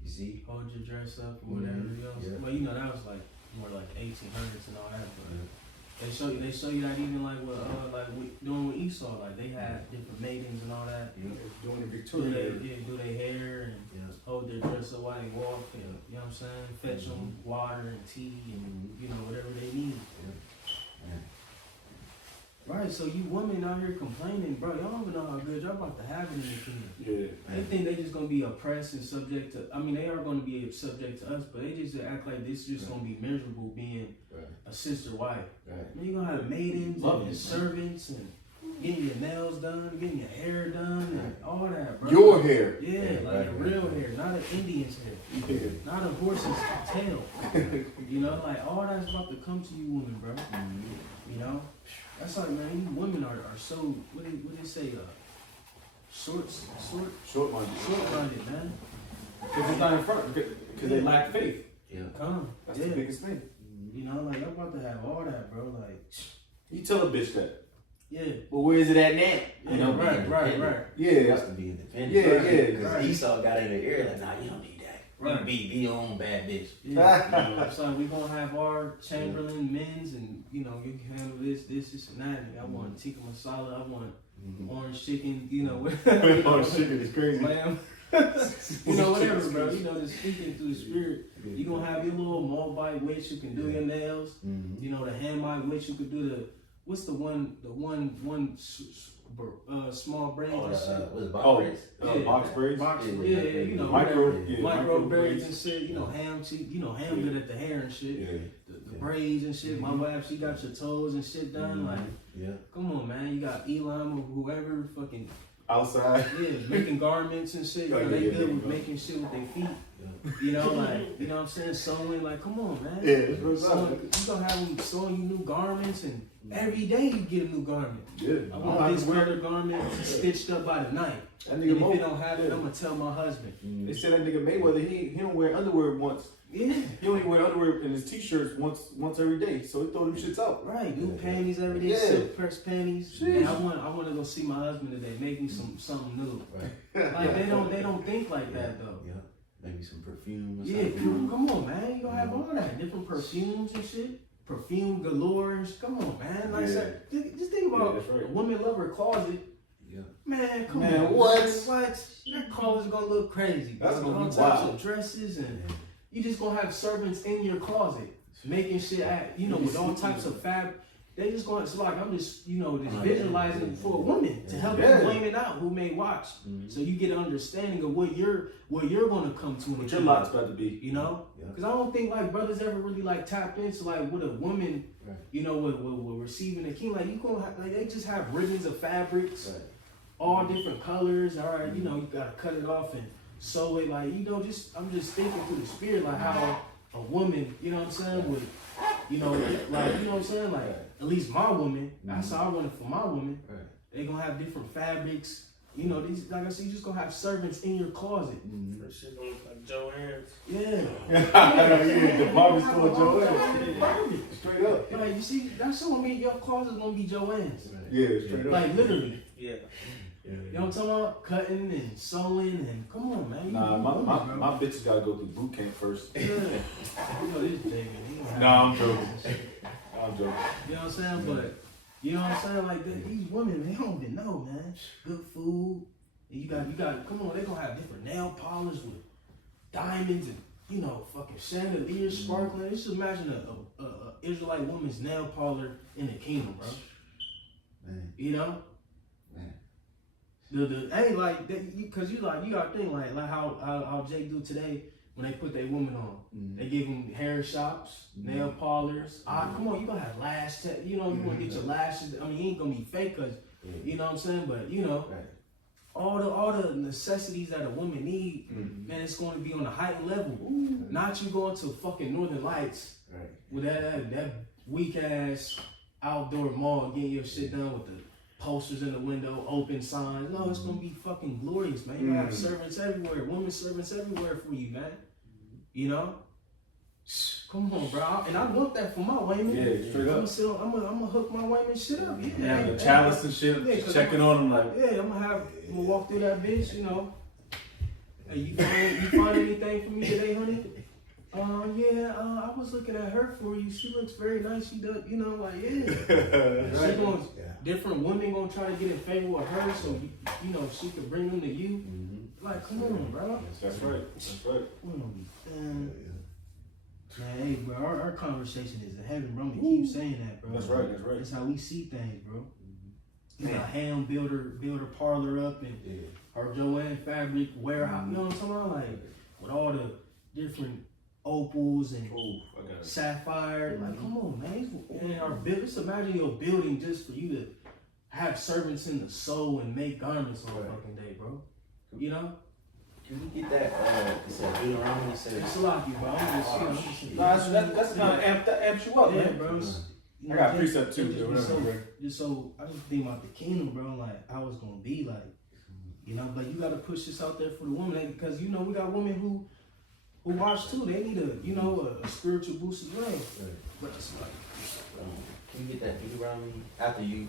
you see. Hold your dress up or whatever else. Yeah. Well, that was like more like 1800s and all that, but. They show you that even like doing with Esau, like they had different maidens and all that. Doing the Victoria. Do their hair and hold their dress up while they walk, and you know what I'm saying? Fetch them water and tea and whatever they need. Right, so you women out here complaining, bro, y'all don't even know how good y'all about to have it in the kingdom. Yeah. They think they just gonna be oppressed and subject to, they are gonna be subject to us, but they just act like this is just gonna be miserable being a sister wife. Right. Man, you gonna have maidens and servants and getting your nails done, getting your hair done, and all that, bro. Your hair. Yeah, like real hair, not an Indian's hair. Yeah. Not a horse's tail. Like all that's about to come to you women, bro. That's like, man, you women are so, what they say, short-minded, man. Because it's not in front. Because they lack faith. Yeah. That's the biggest thing. Like I'm about to have all that, bro. Like, You tell a bitch that. yeah. But where is it at now? Yeah, right. He Yeah. wants to be independent. Yeah. Because Esau got in the ear like, nah, you don't need that. Right. You be your own bad bitch. Yeah. So we gonna have our Chamberlain men's, and you can handle this, and that. And I want tikka masala. I want orange chicken. Orange chicken is crazy. Lamb. Whatever, bro. Just speaking through the spirit. You gonna have your little Moabite witch who can do your nails. The Hamite witch who could do the what's the one small braids and shit. Was it box braids? Box braids. Micro braids and shit. Ham Ham good at the hair and shit. Yeah. The braids and shit. My wife, she got your toes and shit done. Like, come on, man. You got Elam or whoever fucking Outside. making garments and shit. They good with making shit with their feet. You know, like, you know what I'm saying? Sewing, like, come on, man. Yeah, it's real You gonna have them sewing you new garments, and every day you get a new garment. Yeah. I want this color garment stitched up by the night. That And nigga if Mo, it don't have it, I'm gonna tell my husband. they said that nigga Mayweather, he don't wear underwear once. Yeah. He only wear underwear in his t-shirts once every day. So he throw them shits out. Right, new panties every day, Yeah. silk pressed panties. Sheesh. And I want to go see my husband today, make me something new. Right. Like they don't think like that though. Yeah. Maybe some perfume or Yeah, something. come on, man. You gonna have all that different perfumes and shit. Perfume galore. Come on, man. Like, Yeah. just think about that's right. a woman love her closet. Yeah. Man, come Man, on. what? What? That closet's gonna look crazy. That's bro. gonna All be types wild. of dresses, and you just gonna have servants in your closet making shit at, you know, with all types of fabric. They just going, it's like, I'm just, you know, just visualizing for a woman to help you blame it out who may watch. So you get an understanding of what you're going to come to. What your lot's about to be. You know? Yeah. Because I don't think like brothers ever really like tap into like what a woman, Right. you know, will receiving a king. Like you gonna have, like they just have ribbons of fabrics, Right. all different colors. All right, you know, you gotta cut it off and sew it. Like, you know, I'm just thinking through the spirit, like how a woman, you know what I'm saying, would, you know, like, you know what I'm saying, like at least my woman. That's how I want it for my woman. Right. They gonna have different fabrics. You know, these, like I said, you just gonna have servants in your closet. That shit gonna look like Joanne's. Yeah. I know, yeah, the Bobby store Joanne. Joanne. Straight up. Like, you see, that's showing me your closet's gonna be Joanne's. Right. Yeah, straight up. Like, literally. Yeah. Yeah. You know what I'm talking about? Cutting and sewing and come on, man. You Nah, know, my bitches gotta go through boot camp first. Yeah. You know this baby. Nah, I'm joking. I'm joking. You know what I'm saying? But you know what I'm saying? Like these women, they don't even know, man. Good food. And you got. Come on, they gonna have different nail polish with diamonds and, you know, fucking chandeliers sparkling. Just imagine a Israelite woman's nail parlor in the kingdom, bro. Man. You know. Man. The ain't like that, cause you gotta think like how Jake do today when they put their woman on. They give them hair shops, nail parlors. Come on, you gonna have lash tech. You know, you wanna get your lashes. I mean, he ain't gonna be fake, cause you know what I'm saying. But you know, Right. all the necessities that a woman need, man, it's going to be on a heightened level. Not you going to fucking Northern Lights Right. with that weak ass outdoor mall getting your shit done with the posters in the window, open signs. No, it's gonna be fucking glorious, man. You gonna have servants everywhere, women servants everywhere for you, man. You know? Come on, bro. And I want that for my women. Yeah, straight up. I'm gonna hook my women shit up. Yeah, Yeah, hey, the chalice and shit, Yeah, 'cause checking on them like. yeah, I'm gonna walk through that bitch, you know. Hey, you find anything for me today, honey? I was looking at her for you. She looks very nice. She does, you know, like, yeah. She gonna, different women gonna try to get in favor with her, so you know she could bring them to you. Like, come on, bro. That's right. That's right. Man, hey, bro, our conversation is in heaven, bro. We keep saying that, bro. That's right. That's right. That's how we see things, bro. You got Ham build her parlor up and her Joanne fabric warehouse. You know what I'm talking about? Like with all the different opals and Ooh, I got it. sapphire. Like, come on, man. And our just imagine your building just for you to have servants in the sew and make garments on a fucking day, bro. You know? Can we get that? It said Deuteronomy. It said. It's a lot, you bro. I'm just, you know, Nah, that's kind of amps you up, yeah, man. bro. It's, you I know, got just- precept too, just so be whatever. just so I just think about the kingdom, bro. Like how it's gonna be, like, you know. But you gotta push this out there for the woman, like, because you know we got women who watch too. They need a spiritual boost as well. But it's like, Can you get that Deuteronomy after you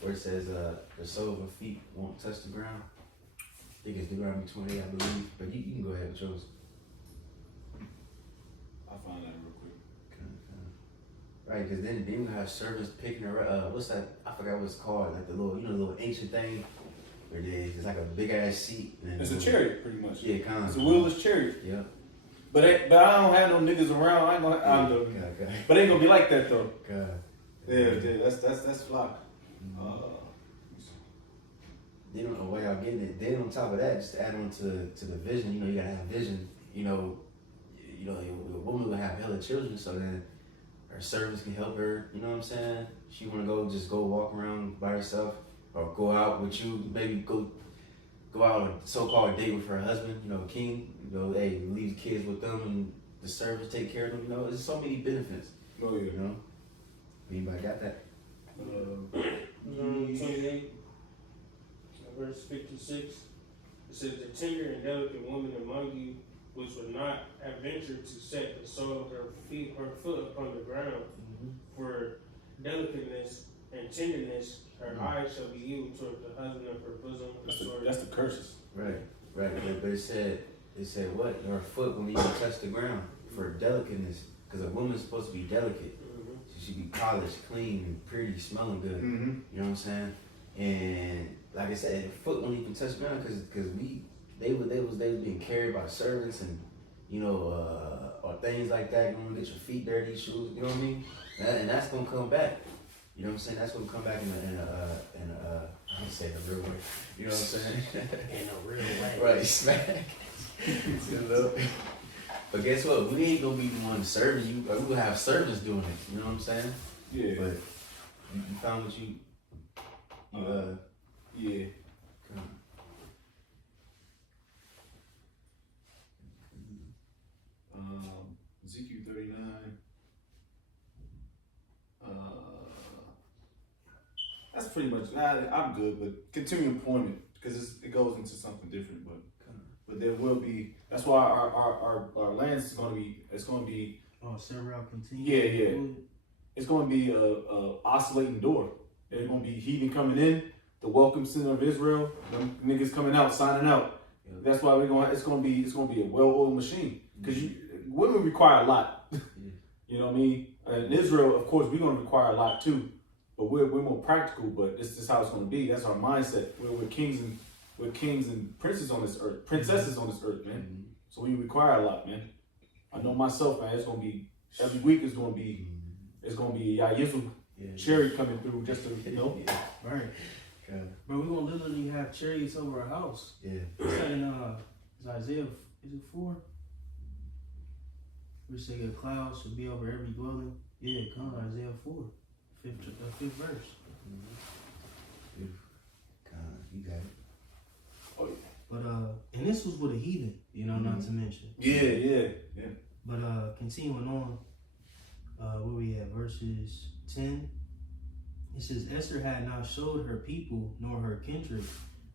where it says the sole of her feet won't touch the ground? I think it's Deuteronomy 28, I believe. But you can go ahead with yours. I'll find that real quick. Right, because then we have servants picking her up. What's that? I forgot what it's called. Like the little, the little ancient thing. Where it's like a big ass seat. And It's a chariot, pretty much. Yeah, kind of. It's a wheelless chariot. Yeah. But I don't have no niggas around. I ain't gonna. I'm joking. God. But it ain't gonna be like that though. God. Yeah, that's fly. Then on the way y'all getting it. Then on top of that, just to add on to the vision. You gotta have vision. Your woman will have hella children, so then her servants can help her. You know what I'm saying? She wanna go walk around by herself, or go out with you. Maybe go go out on a so-called date with her husband, you know, king, you know, hey, leave kids with them and the servants take care of them, you know, there's so many benefits, Oh yeah. you know. Anybody got that? 28, verse 56. It says, the tender and delicate woman among you, which would not have ventured to set the sole of her foot upon the ground, for delicateness and tenderness, her eyes shall be evil toward the husband of her bosom. That's the curses. Right. But it said what? Her foot won't even touch the ground for delicateness, because a woman's supposed to be delicate. She should be polished, clean, and pretty, smelling good. Mm-hmm. You know what I'm saying? And like I said, her foot won't even touch the ground because they was being carried by servants and you know or things like that. You want to get your feet dirty, shoes. You know what I mean? And that's gonna come back. You know what I'm saying? That's gonna come back in a I don't say the real way. You know what I'm saying? In a real way. Right, smack. You know? But guess what? We ain't gonna be the one serving you. We gonna have servants doing it. You know what I'm saying? Yeah. But you found what you yeah. Ezekiel 39. That's pretty much. I'm good, but continue employment because it goes into something different. But there will be. That's why our land is going to be. It's going to be. Oh, several continue. Yeah. It's going to be a oscillating door. There's going to be heathen coming in, the welcome center of Israel. Them niggas coming out, signing out. Yeah. That's why we're going. It's going to be a well-oiled machine because women require a lot. You know what I mean? In Israel, of course, we're going to require a lot too. But we're more practical. But this is how it's going to be. That's our mindset. We're kings and princes on this earth, princesses on this earth, man. Mm-hmm. So we require a lot, man. I know myself, man. It's going to be every week. It's going to be Yayizu cherry coming through just to you know. Yeah. Right. Yeah. Bro, we're gonna literally have chariots over our house. Yeah. It's that in is Isaiah, is it 4? We say a cloud should be over every dwelling. Yeah, come on, Isaiah 4, fifth verse. You got it. Oh, But and this was with a heathen, you know, not to mention. yeah. But continuing on, where we at, verses 10. It says, Esther had not showed her people nor her kindred,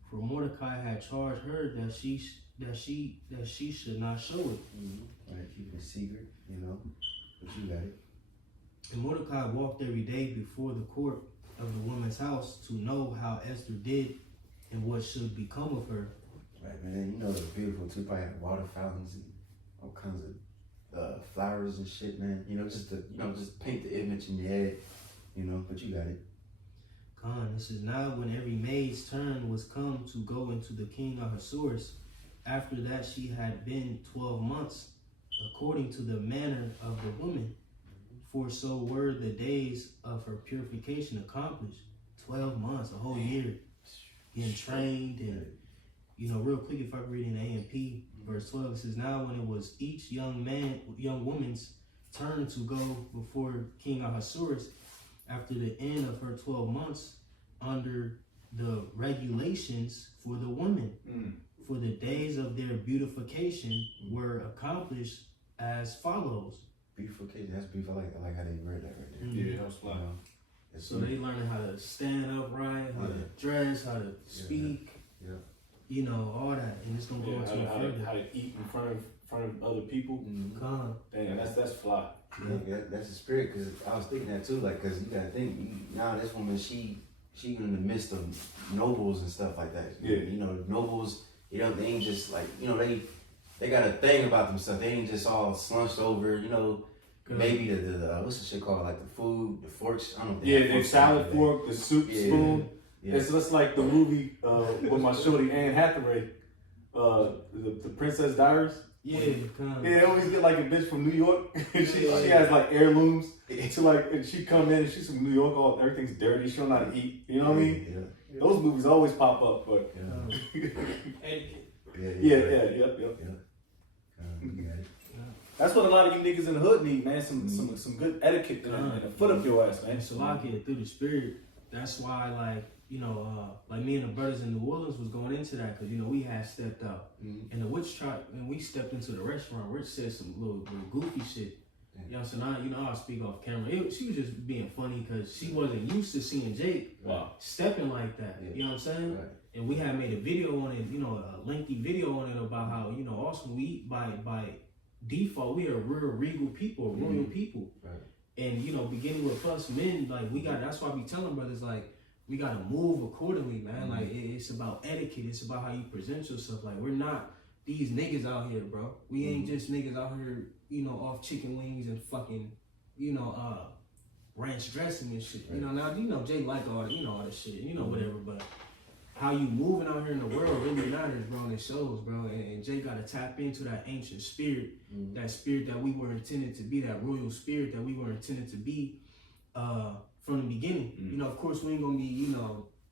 for Mordecai had charged her that she should not show it. Right, keep it secret, you know. But you got it. And Mordecai walked every day before the court of the woman's house to know how Esther did and what should become of her. Right, man. You know it's beautiful too. Probably have water fountains and all kinds of flowers and shit, man. You know, just paint the image in your head. You know, but you got it. This is now when every maid's turn was come to go into the king Ahasuerus. After that she had been 12 months, according to the manner of the woman. For so were the days of her purification accomplished. 12 months, a whole year, being trained. And, you know, real quick, if I read in A&P, verse 12, it says, now when it was each young woman's turn to go before King Ahasuerus, after the end of her 12 months, under the regulations for the women, for the days of their beautification were accomplished as follows. Beautification, that's beautiful. I like how they read that right there. Yeah, that was fly. You know, So they learning how to stand upright, how to dress, how to speak, you know, all that, and it's gonna go into further. How to eat in front of other people. Damn, that's fly. Yeah, that's the spirit. Cause I was thinking that too. Like, cause you gotta think now this woman, she in the midst of nobles and stuff like that. Yeah. You know, nobles. You know, they ain't just like, you know, they got a thing about themselves. They ain't just all slunched over. You know, maybe the what's the shit called? Like the food, the forks. I don't know. The salad fork, the soup spoon. Yeah. It's just like the movie with my shorty Anne Hathaway, the Princess Diaries. Yeah, they always get like a bitch from New York. she has like heirlooms. And she come in and she's from New York. Everything's dirty. She don't know how to eat. You know what I mean? Yeah. Those movies always pop up, but that's what a lot of you niggas in the hood need, man. Some good etiquette and a foot up your ass, man. And Salakia, through the spirit, that's why, like, like me and the brothers in New Orleans was going into that because we had stepped out, Mm-hmm. and the witch tried, and we stepped into the restaurant. Rich said some little goofy shit. You know, so now I'll speak off camera. She was just being funny because she wasn't used to seeing Jake stepping like that. Yeah. You know what I'm saying? Right. And we had made a video on it, a lengthy video on it about how also we by default we are real regal people, royal people. Right. And beginning with us men, like that's why we telling brothers like we gotta move accordingly, man. Like it's about etiquette, it's about how you present yourself. Like we're not these niggas out here, bro. We ain't just niggas out here, off chicken wings and fucking, ranch dressing and shit. Right. Now Jay like all all the shit, whatever, but how you moving out here in the world really matters, bro, and it shows, bro. And Jay gotta tap into that ancient spirit, that spirit that we were intended to be, that royal spirit that we were intended to be from the beginning. Of course we ain't gonna be,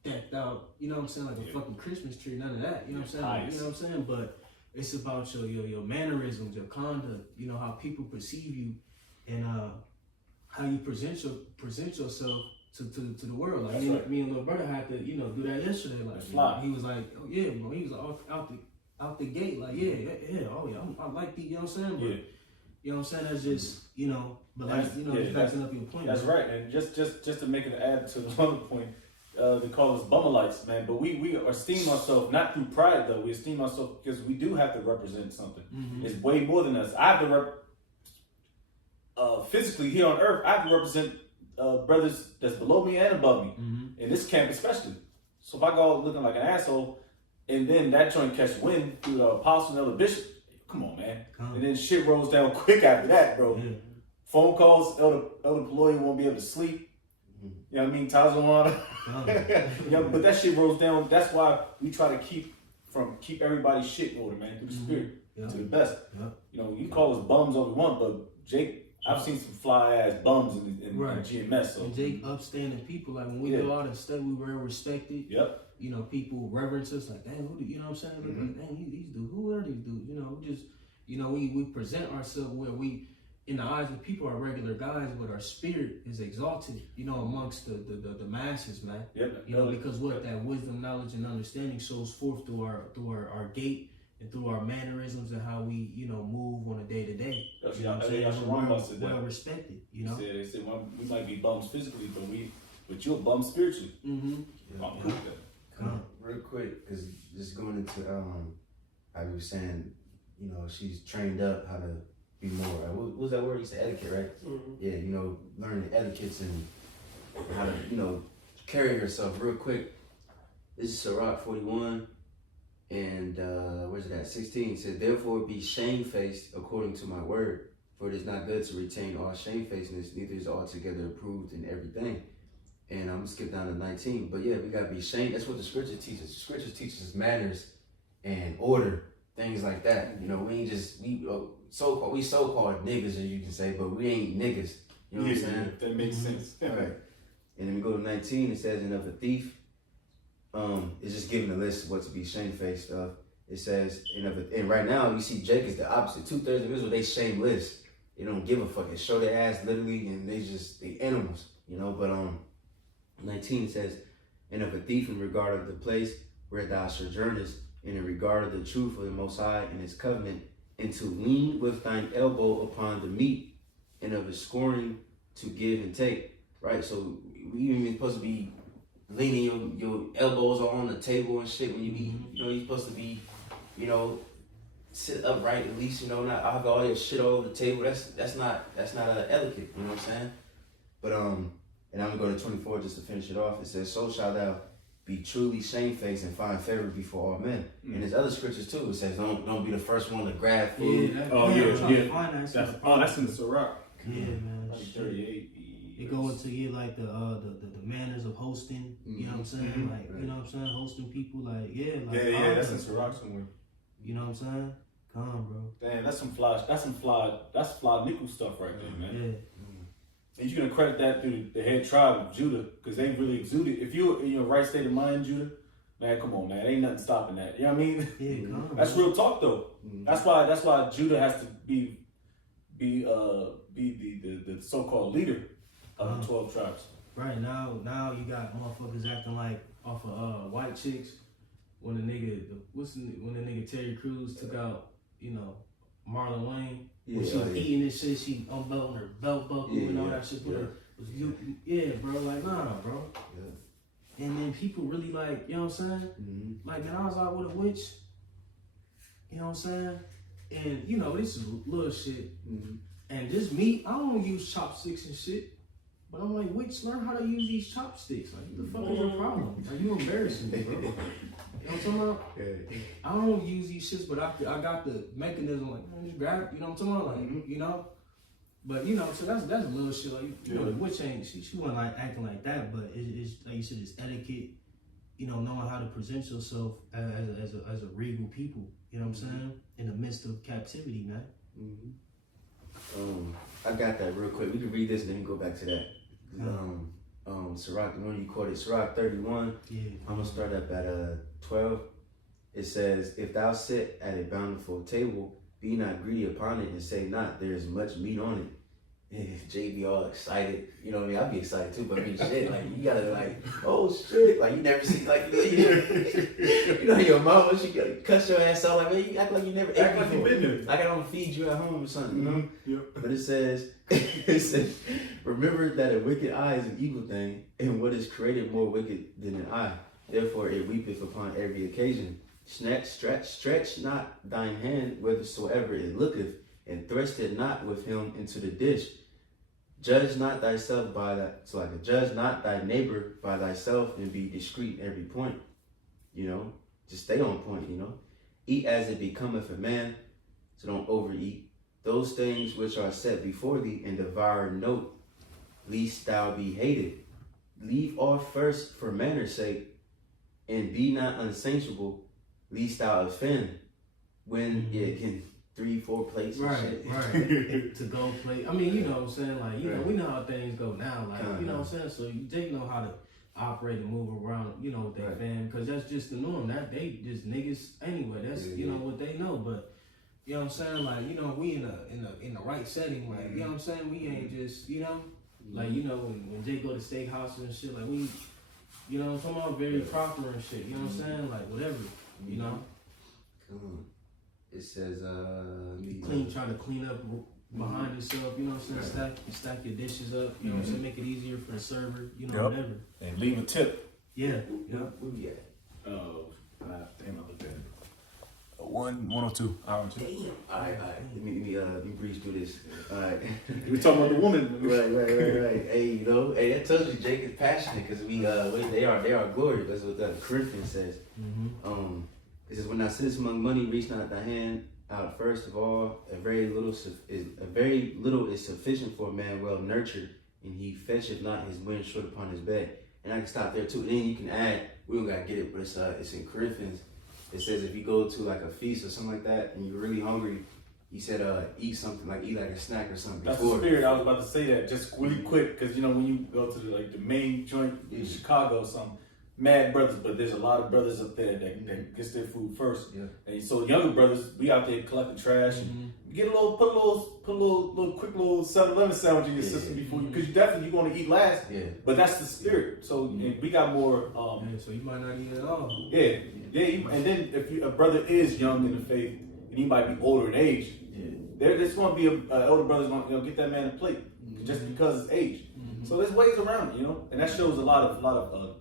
decked out, like a fucking Christmas tree, none of that. You know what I'm saying? But it's about your mannerisms, your conduct, how people perceive you and how you present yourself to the world. Like me and little brother had to, do that yesterday. Like he was like, oh yeah, bro. He was like, out the gate, like yeah, oh yeah, I like the, you know what I'm saying? But, you know what I'm saying? That's just, but like, just backing up your point. That's bro. right, and just to make it add to the other point, they call us bummerlights, man. But we esteem ourselves not through pride though. We esteem ourselves because we do have to represent something. It's way more than us. I have to physically here on earth. I have to represent brothers that's below me and above me in this camp especially. So if I go out looking like an asshole, and then that joint catch wind through the apostle and elder bishop, come on, man. And then shit rolls down quick after that, bro. Phone calls, elder Peloy won't be able to sleep. You know what I mean? Tazawana. But that shit rolls down. That's why we try to keep everybody's shit in order, man, through the spirit to the best. You call us bums all we want, but Jake, I've seen some fly ass bums in GMS. So. And Jake upstanding people. Like when we go out and study, we were respected. Yep. People reverence us like, dang, who do you know what I'm saying? Like, dang, these dudes, who are these dudes? We present ourselves where we, in the eyes of people, are regular guys, but our spirit is exalted, amongst the masses, man. Yep. Because that wisdom, knowledge, and understanding shows forth through our gait and through our mannerisms and how we, move on a day to day. Well respected, They said well, we might be bums physically, but you're a bum spiritually. I'm cool with that. Real quick, because just going into how you were saying, she's trained up how to be more. What was that word? You said etiquette, right? Yeah, learning etiquettes and how to, carry yourself. Real quick, this is Sirach 41, and where's it at? 16. It said, "Therefore be shamefaced according to my word, for it is not good to retain all shamefacedness, neither is altogether approved in everything." And I'm gonna skip down to 19. But yeah, we gotta be shamed. That's what the scripture teaches. The scripture teaches us manners and order, things like that. We ain't just we so-called niggas, as you can say, but we ain't niggas. You know what I'm saying? That makes sense. All right. And then we go to 19. It says, "And of a thief," it's just giving a list of what to be shamefaced of. It says, and right now you see Jake is the opposite. 2/3 of Israel, they shameless. They don't give a fuck. They show their ass literally, and they animals. But 19 says, "And of a thief in regard of the place where thou sojournest, and in regard of the truth of the Most High and his covenant, and to lean with thine elbow upon the meat, and of his scoring to give and take." Right? So we even supposed to be leaning your elbows on the table and shit when you eat. You're supposed to be, sit upright at least, not have all your shit all over the table. That's not etiquette, you know what I'm saying? But and I'm gonna go to 24 just to finish it off. It says, "So shalt thou be truly shamefaced and find favor before all men." And there's other scriptures too. It says, "Don't be the first one to grab food." That's in the Sirach. Yeah, man. 38. It go into like the manners of hosting. You know what I'm saying? Like you know what I'm saying? Hosting people, like That's in Sirach somewhere. You know what I'm saying? Come on, bro. Damn, that's fly nickel stuff right there, man. Yeah. And you can credit that through the head tribe of Judah, because they really exuded. If you're in your right state of mind, Judah, man, come on, man, ain't nothing stopping that. You know what I mean? Yeah, come on, that's real talk, though. That's why Judah has to be the so-called leader of the 12 tribes. Right now you got motherfuckers acting like off of White Chicks when the nigga Terry Crews took out, you know, Marlon Wayne. When she was eating this shit, she unbelting her belt buckle and all that shit. Yeah, bro, like, nah, bro. Yeah. And then people really like, you know what I'm saying? Mm-hmm. Like, man, I was out with a witch. You know what I'm saying? And, you know, this is little shit. Mm-hmm. And this meat, I don't use chopsticks and shit. But I'm like, witch, learn how to use these chopsticks. Like, what the fuck is your problem? Like, you embarrassing me, bro. You know what I'm talking about? Yeah. I don't use these shits, but I got the mechanism, like, man, just grab it. You know what I'm talking about? Like, you know? But, you know, so that's a little shit. Like, you know, the witch ain't, she wasn't like acting like that, but it's like you said, it's etiquette, you know, knowing how to present yourself as a regal people. You know what I'm saying? In the midst of captivity, man. I got that real quick. We can read this and then go back to that. Sirach, the one you quoted, Sirach 31. Yeah. I'm gonna start up at 12. It says, "If thou sit at a bountiful table, be not greedy upon it, and say not, there is much meat on it." And Jay be all excited, you know what I mean? I'd be excited too, but I mean, shit, like, you gotta, like, oh shit, like, you never see, like, you know, your mama, she cuss your ass out, like, man, you act like you never ate before. Like you been there. Like I don't feed you at home or something, you know? Yep. But it says, remember that a wicked eye is an evil thing, and what is created more wicked than an eye. Therefore it weepeth upon every occasion. Stretch not thine hand whithersoever it looketh, and thrust it not with him into the dish. Judge not thyself by that. So like, judge not thy neighbor by thyself, and be discreet in every point. You know, just stay on point. You know, eat as it becometh a man, so don't overeat. Those things which are set before thee, and devour note, lest thou be hated. Leave off first for manners' sake, and be not unsanctionable, lest thou offend. When it can 3-4 plates and shit. Right. To go play. I mean, you know what I'm saying? Like, you know, we know how things go now. Like, you know what I'm saying? So they know how to operate and move around, you know, with their fam. Because that's just the norm. That they just niggas anyway. That's, you know, what they know. But, you know what I'm saying? Like, you know, we in the right setting. Like, you know what I'm saying? We ain't just, you know, like, you know, when Jay go to steakhouses and shit, like, we, you know, come on, very proper and shit. You know what I'm saying? Like, whatever, you know? Come on. It says, try to clean up behind yourself, you know what I'm saying? Stack your dishes up, you know what I'm saying? Make it easier for the server, you know, whatever. And leave a tip. Yeah. Where we at? Damn, I looked at it. 102. Hour 2. Damn. All right. Let me breeze through this. All right. We talking about the woman. Right. Hey, you know, that tells you Jake is passionate because they are glorious. That's what the Corinthians says. It says, "When thou sittest among money, reach not thy hand out first of all. A very little is sufficient for a man well nurtured, and he fetcheth not his wind short upon his bed." And I can stop there too. And then you can add, we don't gotta get it, but it's in Corinthians. It says if you go to like a feast or something like that, and you're really hungry, he said eat something, like eat like a snack or something. That's the spirit. I was about to say that just really quick, because you know when you go to the main joint in Chicago or something. Mad brothers, but there's a lot of brothers up there that gets their food first. Yeah. And so younger brothers, we out there collecting trash and put a little quick little 7-Eleven sandwich in your system before you, because you want to eat last. Yeah. But that's the spirit. So we got more. So you might not eat at all. Yeah. And then if a brother is young in the faith and he might be older in age, there's going to be an older brother's going to get that man a plate just because it's age. So there's ways around it, you know, and that shows a lot of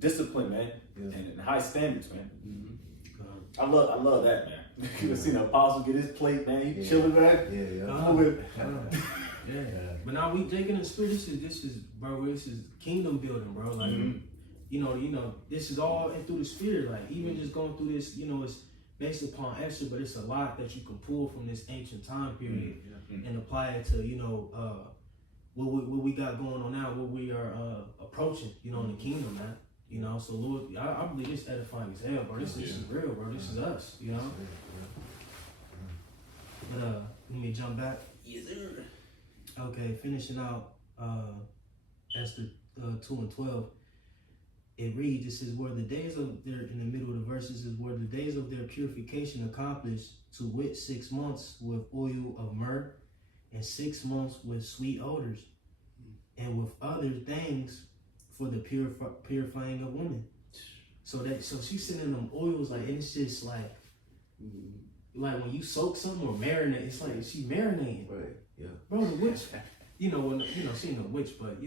discipline, man, and high standards, man. I love that, man. You seen the apostle get his plate, man. He chilling, man. Yeah. But now we taking the spirit. This is, bro. This is kingdom building, bro. Like, you know, this is all in through the spirit. Like, even just going through this, you know, it's based upon Esther, but it's a lot that you can pull from this ancient time period and apply it to, you know, what we got going on now, what we are approaching, you know, in the kingdom, man. You know, so Lord, I believe this edifying as hell, bro. This is real, bro. This is us, you know. But let me jump back. Yes, sir. Okay, finishing out Esther 2:12. It reads, it says, "Where the days of their," in the middle of the verses, is "where the days of their purification accomplished, to wit 6 months with oil of myrrh, and 6 months with sweet odors, and with other things for the purifying of women. So she's sitting in them oils like, and it's just like when you soak something or marinate, it's like she marinating. Right. Yeah. Bro, the witch, she ain't no witch, but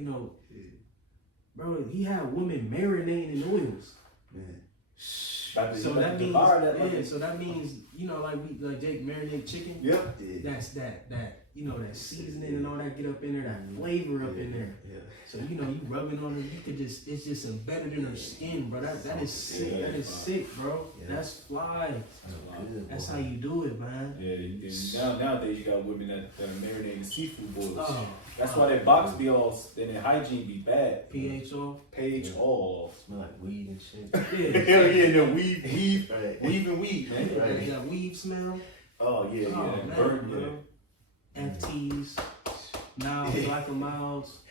bro, he had women marinating in oils. Man. So that means, so that means, like Jake marinate chicken. Yep. That's that that seasoning and all that get up in there, that flavor up in there. Yeah. So you rubbing on it, it's just embedded in her skin, bro. That is sick. Yeah, That is sick, bro. Yeah. That's fly. Good, That's boy. how you do it, man. Yeah, and nowadays you got women that are marinating seafood boils. Oh, That's why that box be all, and their hygiene be bad. pH off. Page all. Smell like weed and shit. Yeah. Hell yeah, no weave Right. and weed, man. Yeah, you got weave smell. Oh yeah, Oh, that man, burn, bro. yeah. FTs. Now Black and Miles.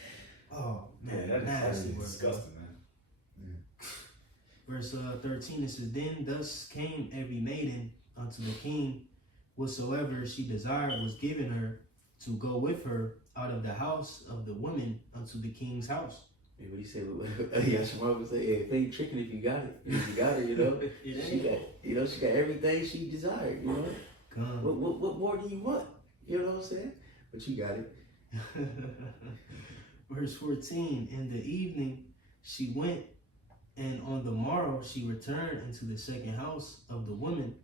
Oh man, That's nasty work, bro. disgusting, man. Verse 13, it says, Then thus came every maiden unto the king, whatsoever she desired was given her to go with her out of the house of the women unto the king's house. Hey, what he said? Yeah, Shamar would say, "Hey, it ain't tricking if you got it. If you got it, she got, she got everything she desired. Come. What more do you want? You know what I'm saying? But you got it." Verse 14, in the evening she went, and on the morrow she returned into the second house of the woman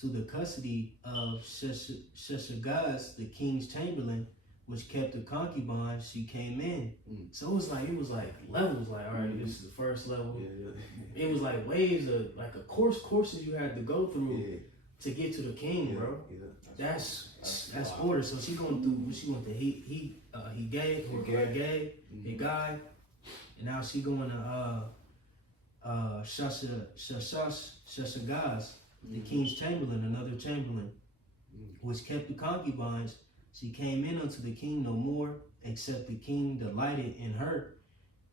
to the custody of Sheshagaz, the king's chamberlain, which kept a concubine. She came in. So it was like levels. Like, all right, this is the first level. Yeah. It was like waves of like courses you had to go through to get to the king, bro. Yeah. That's order. So she going through. She went to he gay, and now she going to Sheshagaz, the king's chamberlain, another chamberlain, which kept the concubines. She came in unto the king no more, except the king delighted in her,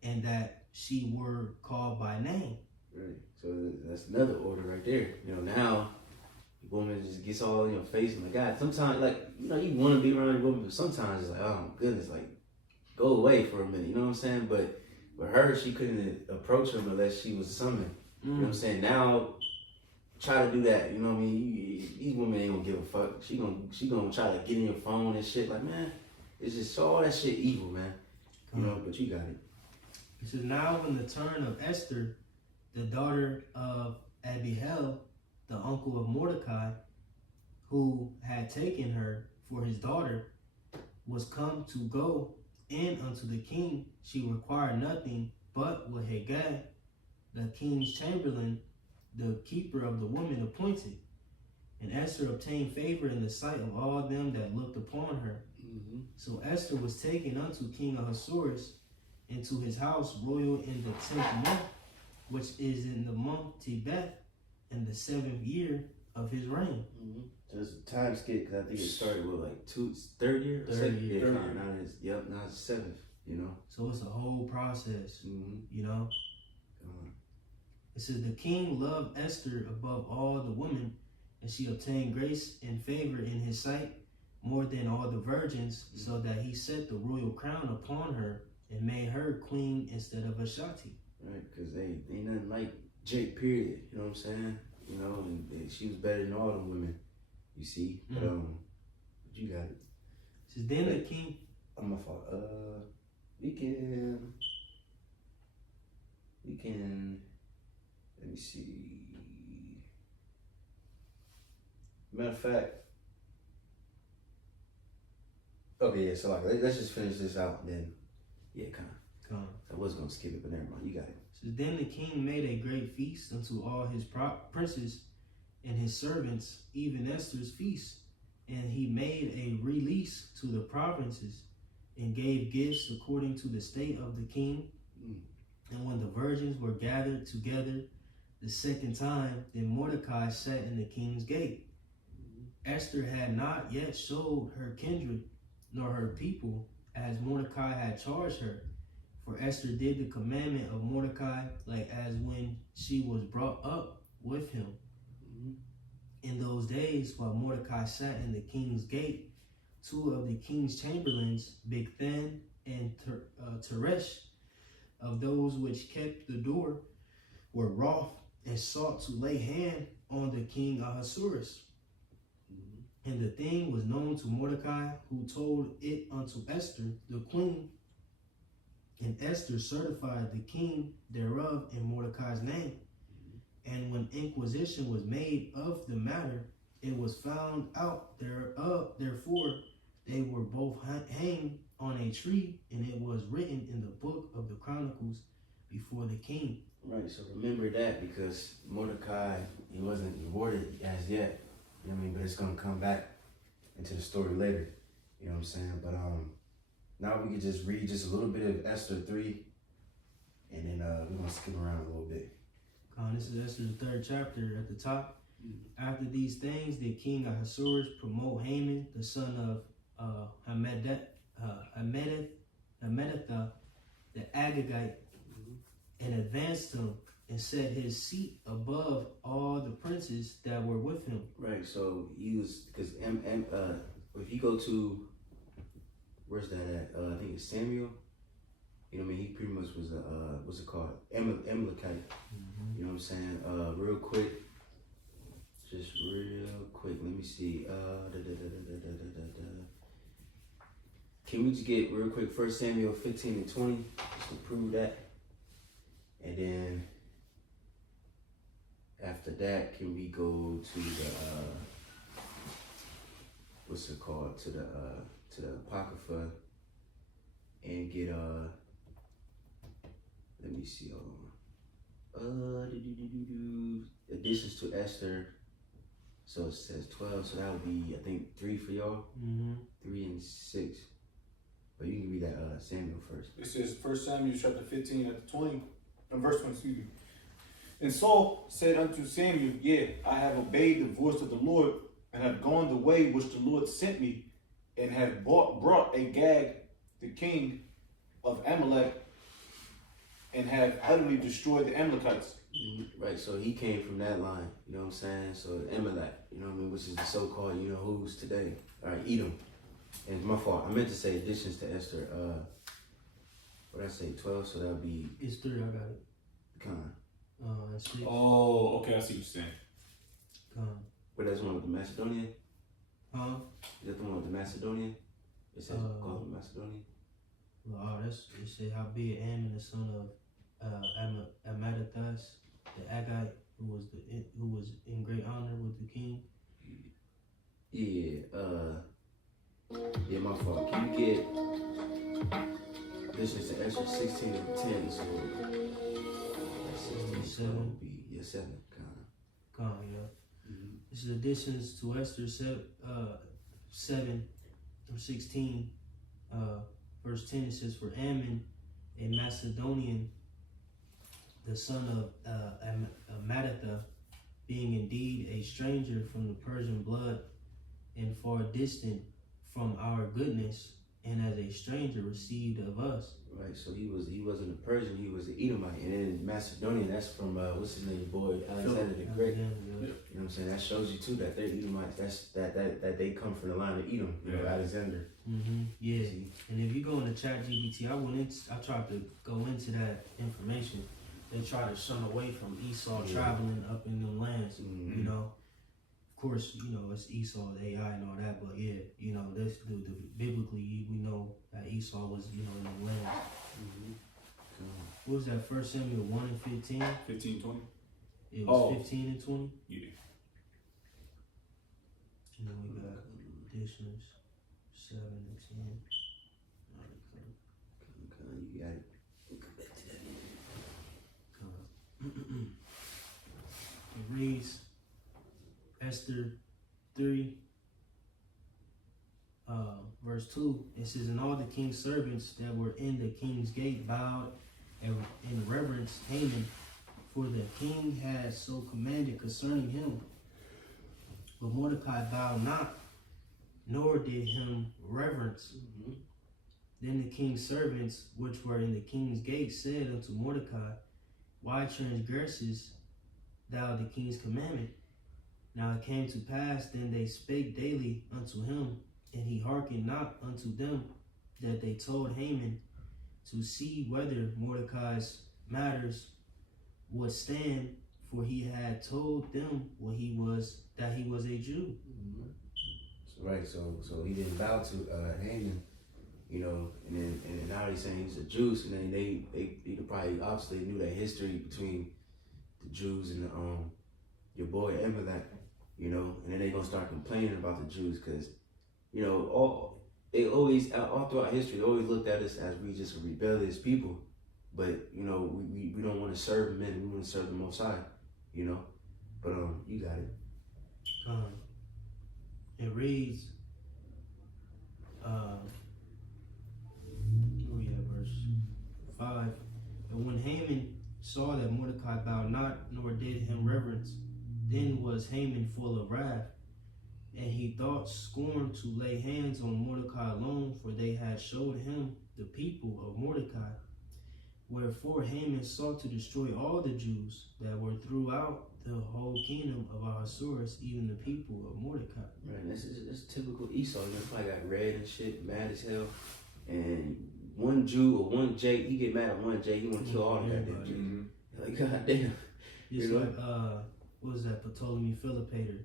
and that she were called by name. Right. So that's another order right there. Now the woman just gets all in your face and like, God, sometimes you want to be around your woman, but sometimes it's like, oh my goodness, like go away for a minute. You know what I'm saying? But with her, she couldn't approach him unless she was summoned. You know what I'm saying? Now try to do that. You know what I mean? These women ain't gonna give a fuck. She gonna try to get in your phone and shit. Like, man, it's just all that shit evil, man. But you got it. It says, now when the turn of Esther, the daughter of Abihail, the uncle of Mordecai, who had taken her for his daughter, was come to go in unto the king, she required nothing but what Haggai, the king's chamberlain, the keeper of the woman, appointed. And Esther obtained favor in the sight of all them that looked upon her. So Esther was taken unto King Ahasuerus into his house royal in the 10th month, which is in the month Tebeth, in the 7th year of his reign. So it's a time skip because I think it started with like third year? Third year. Now it's 7th, So it's a whole process, It says, the king loved Esther above all the women, and she obtained grace and favor in his sight more than all the virgins, so that he set the royal crown upon her and made her queen instead of Vashti. Right, because they ain't nothing like Jake, period. You know what I'm saying? And she was better than all them women, you see. But you got it. It says, then the king. I'm my fault. We can. Let me see. Matter of fact. Okay, yeah. So let's just finish this out, and then kind of. I was gonna skip it, but never mind. You got it. So then the king made a great feast unto all his princes and his servants, even Esther's feast. And he made a release to the provinces and gave gifts according to the state of the king. And when the virgins were gathered together the second time, then Mordecai sat in the king's gate. Esther had not yet showed her kindred nor her people, as Mordecai had charged her. For Esther did the commandment of Mordecai, like as when she was brought up with him. In those days, while Mordecai sat in the king's gate, two of the king's chamberlains, Bigthan and Teresh, of those which kept the door were wroth and sought to lay hand on the king Ahasuerus. And the thing was known to Mordecai, who told it unto Esther the queen. And Esther certified the king thereof in Mordecai's name. And when inquisition was made of the matter, it was found out thereof. Therefore, they were both hanged on a tree, and it was written in the book of the Chronicles before the king. Right, so remember that, because Mordecai, he wasn't rewarded as yet. You know what I mean? But it's gonna come back into the story later. You know what I'm saying? But now we can just read just a little bit of Esther 3, and then we're gonna skip around a little bit. This is Esther's 3rd chapter at the top. After these things, did King Ahasuerus promote Haman, the son of Hammedatha, the Agagite, and advanced him and set his seat above all the princes that were with him. Right, so he was, because if you go to, where's that at? I think it's Samuel. You know what I mean? He pretty much was a, what's it called? Amalekite. You know what I'm saying? Real quick. Just real quick. Let me see. Can we just get real quick 1 Samuel 15 and 20 just to prove that? And then after that, can we go to the what's it called? To the Apocrypha and get let me see, additions to Esther. So it says 12, so that would be, I think, 3 for y'all. 3 and 6. But you can read that Samuel first. It says 1 Samuel chapter 15 at the 20, and verse 20, excuse me. And Saul said unto Samuel, Yea, I have obeyed the voice of the Lord, and have gone the way which the Lord sent me, and have brought Agag, the king of Amalek, and have utterly destroyed the Amalekites. Right, so he came from that line, you know what I'm saying? So Amalek, you know what I mean, which is the so-called, you know who's today. All right, Edom. And it's my fault. I meant to say additions to Esther. What did I say? 12. So that'll be. It's 3. I got it. Con. That's 6. Oh, okay, I see what you're saying. But that's one with the Macedonian. Huh? Is that the one with the Macedonian? It says called the Macedonian. Well, it said, howbeit Ammon, the son of Amadathas, the Agite, who was in great honor with the king. Yeah, my fault. Can you get this is the Esther 16 and 10, so 16 so would be 7 yeah. This is additions to Esther 7 or 16. Verse 10, it says, For Ammon, a Macedonian, the son of Amadathah, being indeed a stranger from the Persian blood and far distant from our goodness, and as a stranger received of us. Right, so he wasn't a Persian, he was an Edomite. And then Macedonian, that's from what's his name, boy, Alexander the Great. You know what I'm saying? That shows you too that they're Edomites. That's that they come from the line of Edom, you know, Alexander. Yeah. See? And if you go into ChatGPT, I tried to go into that information. They try to shun away from Esau traveling up in the lands, you know. Of course, you know, it's Esau, the AI and all that, but yeah, you know, this biblically, we know that Esau was, you know, in the land. What was that, 1 Samuel 1 and 15? 15, 20? It was 15 and 20? Yeah. And then we got additions, 7 and 10. You got it. It reads, Esther 3, verse 2, it says, And all the king's servants that were in the king's gate bowed and in reverence Haman, for the king had so commanded concerning him. But Mordecai bowed not, nor did him reverence. Then the king's servants, which were in the king's gate, said unto Mordecai, Why transgresses thou the king's commandment? Now it came to pass, then they spake daily unto him, and he hearkened not unto them, that they told Haman to see whether Mordecai's matters would stand, for he had told them that he was a Jew. Mm-hmm. Right, so he didn't bow to Haman, you know, and now he's saying he's a Jew, and then they probably obviously knew that history between the Jews and your boy Emelech, you know, and then they gonna start complaining about the Jews because, you know, all throughout history they always looked at us as we just a rebellious people, but you know we don't want to serve men, we want to serve the Most High, you know, but you got it. It reads, verse 5. And when Haman saw that Mordecai bowed not, nor did him reverence, then was Haman full of wrath, and he thought scorn to lay hands on Mordecai alone, for they had showed him the people of Mordecai. Wherefore Haman sought to destroy all the Jews that were throughout the whole kingdom of Ahasuerus, even the people of Mordecai. Right, that's typical Esau. You know, probably got red and shit, mad as hell. And one Jew or one J, he get mad at one J, he want to kill all the goddamn Jews. Like, goddamn. Just like, what was that, Ptolemy Philopator?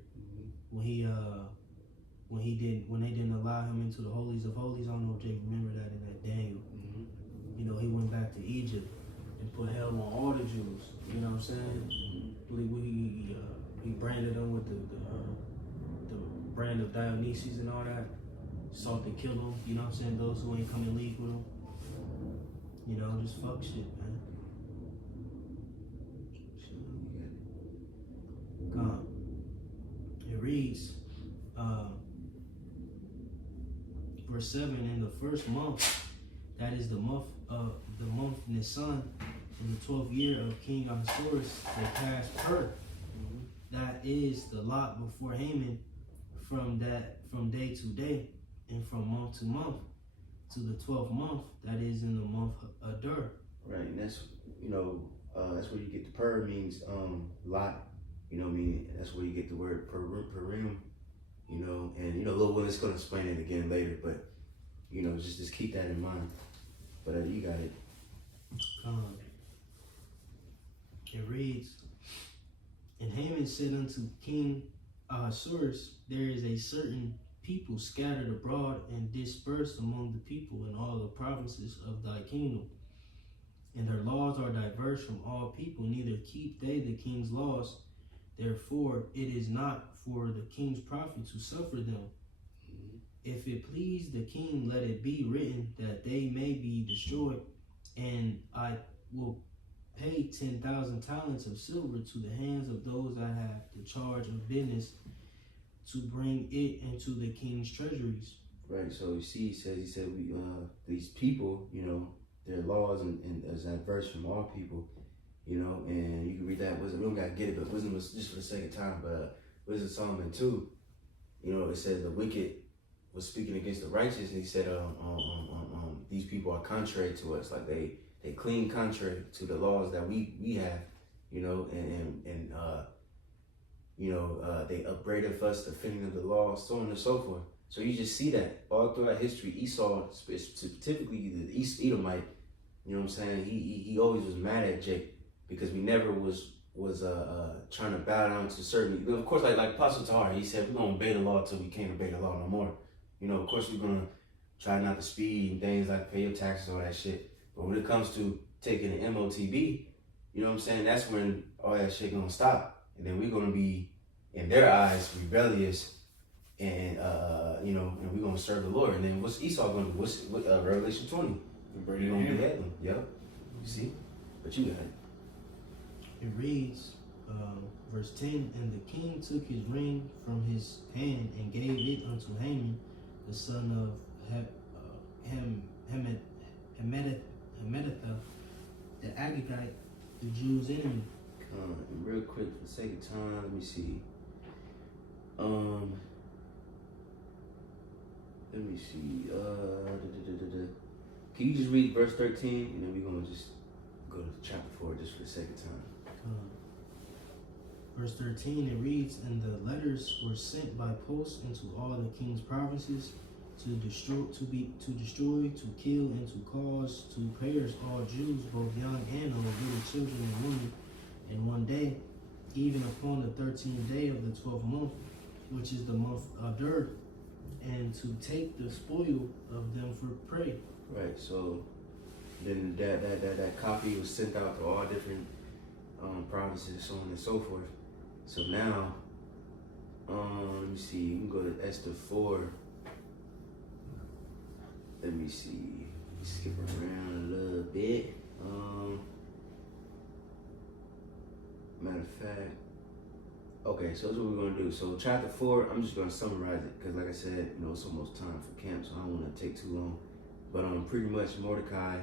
When they didn't allow him into the holies of holies. I don't know if Jake remember that in that Daniel. You know, he went back to Egypt and put hell on all the Jews. You know what I'm saying? He branded them with the brand of Dionysus and all that. Sought to kill them. You know what I'm saying? Those who ain't come in league with him. You know, just fuck shit, man. It reads, verse 7, in the first month, that is the month Nisan, in the 12th year of King Ahasuerus, they cast Pur. That is the lot before Haman from day to day and from month to month to the 12th month, that is in the month Adar. Right, and that's, you know, that's where you get the Pur means lot, you know what I mean? That's where you get the word Purim, you know, and you know, Lil Will is gonna explain it again later, but you know, just keep that in mind. But you got it. It reads, and Haman said unto King Ahasuerus, there is a certain people scattered abroad and dispersed among the people in all the provinces of thy kingdom, and their laws are diverse from all people, neither keep they the king's laws. Therefore it is not for the king's profit to suffer them. If it please the king, let it be written that they may be destroyed, and I will pay 10,000 talents of silver to the hands of those that have the charge of business to bring it into the king's treasuries. Right, so you see, he said we these people, you know, their laws and as adverse from all people, you know, and you can read that wisdom. We don't gotta get it, but wisdom was just for the second time. But Wisdom of Solomon 2, you know, it said the wicked was speaking against the righteous, and he said, these people are contrary to us, like they clean contrary to the laws that we have, you know, and you know, they upbraided us, defending of the law, so on and so forth. So you just see that all throughout history. Esau, typically the East Edomite, you know what I'm saying? He always was mad at Jake because we never was trying to bow down to certain. Of course, like Apostle Tahar, he said we're gonna obey the law till we can't obey the law no more. You know, of course we're gonna try not to speed and things like pay your taxes, all that shit. But when it comes to taking an MOTB, you know what I'm saying? That's when all that shit gonna stop, and then we're gonna be, in their eyes, rebellious, and you know, and we're gonna serve the Lord. And then what's Esau gonna do? What's Revelation 20? We're gonna behead them. Yep. You see? But you got it. It reads, verse 10, and the king took his ring from his hand and gave it unto Haman, the son of Hammedatha, the Agagite, the Jews' enemy. Real quick, for the sake of time, let me see. Let me see. Can you just read verse 13, and then we're gonna just go to chapter 4 just for the sake of time. Verse 13, it reads, and the letters were sent by post into all the king's provinces to destroy, to kill, and to cause to perish all Jews, both young and old, little children and women, in one day, even upon the 13th day of the 12th month, which is the month Adar, and to take the spoil of them for prey. Right. So then that copy was sent out to all different provinces, so on and so forth. So now, let me see. You can go to Esther 4. Let me see. Skip around a little bit. Matter of fact. Okay, so that's what we're gonna do. So chapter 4, I'm just gonna summarize it because, like I said, it's almost time for camp, so I don't want to take too long. But pretty much Mordecai,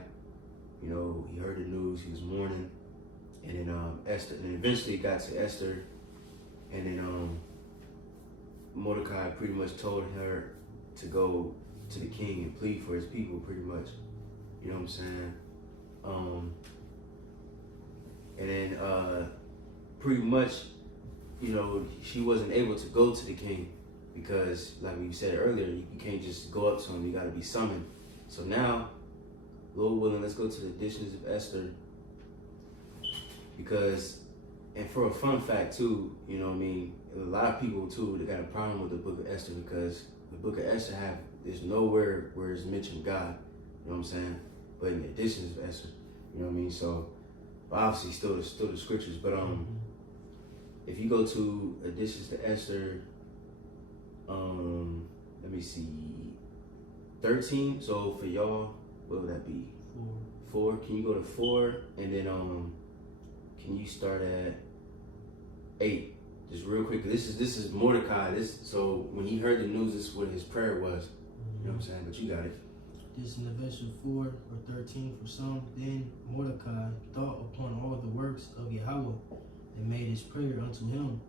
he heard the news, he was mourning, and then Esther, and eventually it got to Esther, and then Mordecai pretty much told her to go to the king and plead for his people, pretty much. You know what I'm saying? And then pretty much, she wasn't able to go to the king because, like we said earlier, you can't just go up to him, you gotta be summoned. So now, Lord willing, let's go to the editions of Esther. Because, and for a fun fact too, a lot of people too, they got a problem with the book of Esther because the book of Esther there's nowhere where it's mentioned God, you know what I'm saying? But in the editions of Esther, you know what I mean? So, obviously still the scriptures, but if you go to editions to Esther, let me see, 13. So for y'all, what would that be? 4. Can you go to 4 and then can you start at 8? Just real quick. This is Mordecai. So when he heard the news, this is what his prayer was. You know what I'm saying? But you got it. This in the verse 4 or 13 for some. Then Mordecai thought upon all the works of Yahweh and made his prayer unto him,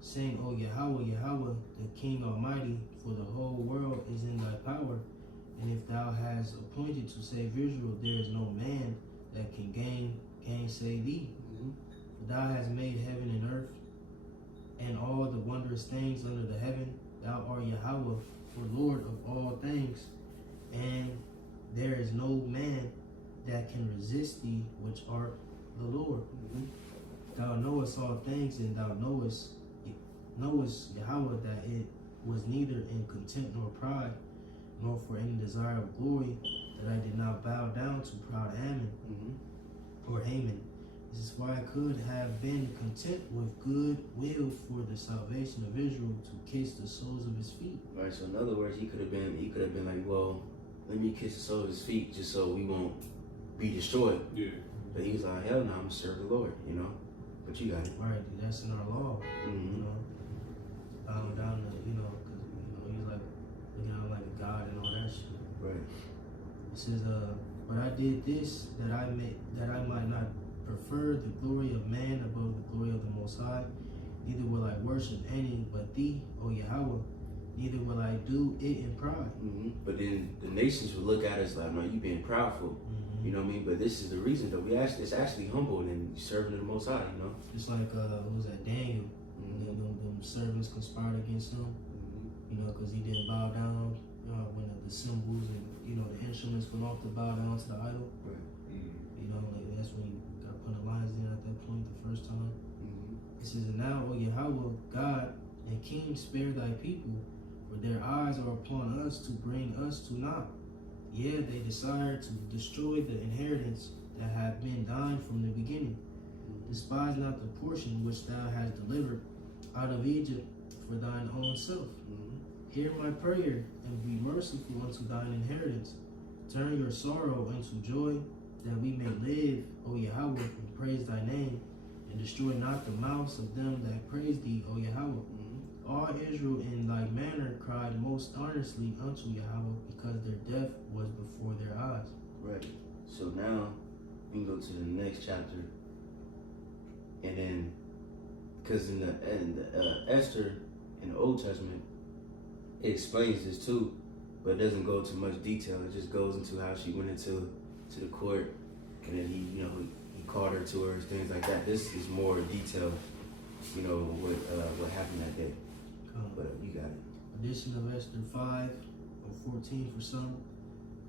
saying, O Yahweh, Yahweh, the King Almighty, for the whole world is in thy power. And if thou hast appointed to save Israel, there is no man that can gainsay thee. For thou hast made heaven and earth, and all the wondrous things under the heaven. Thou art Yahweh, for Lord of all things, and there is no man that can resist thee, which art the Lord. Thou knowest all things, and thou knowest Yahweh, that it was neither in contempt nor pride, nor for any desire of glory, that I did not bow down to proud Ammon or Haman. This is why I could have been content with good will for the salvation of Israel, to kiss the soles of his feet. Right. So in other words, he could have been like, well, let me kiss the soles of his feet just so we won't be destroyed. Yeah. But he was like, hell no, I'm gonna serve the Lord, But you got it. Right, that's in our law. Bow down to, because he's like looking out like a god and all that shit. Right. It says, but I did this that I might not prefer the glory of man above the glory of the Most High. Neither will I worship any but thee, O Yahweh. Neither will I do it in pride. But then the nations will look at us like, no, you being proudful. You know what I mean? But this is the reason though. It's actually humble and serving the Most High, It's like, who was that, Daniel? Them servants conspired against him, because he didn't bow down when the symbols and, the instruments went off to bow down to the idol. Right. That's when he got put in the lion's den at that point the first time. It says, and now, O Yahweh, God and King, spare thy people, for their eyes are upon us to bring us to naught. Yea, they desire to destroy the inheritance that had been thine from the beginning. Despise not the portion which thou hast delivered out of Egypt for thine own self. Hear my prayer, and be merciful unto thine inheritance. Turn your sorrow into joy, that we may live, O Yahweh, and praise thy name, and destroy not the mouths of them that praise thee, O Yahweh. All Israel in like manner cried most earnestly unto Yahweh, because their death was before their eyes. Right. So now we can go to the next chapter, and then because in the Esther in the Old Testament, it explains this too, but it doesn't go into much detail. It just goes into how she went into the court, and then he called her to her, things like that. This is more detailed, what happened that day. But you got it. Edition of Esther 5 or or 14 for some.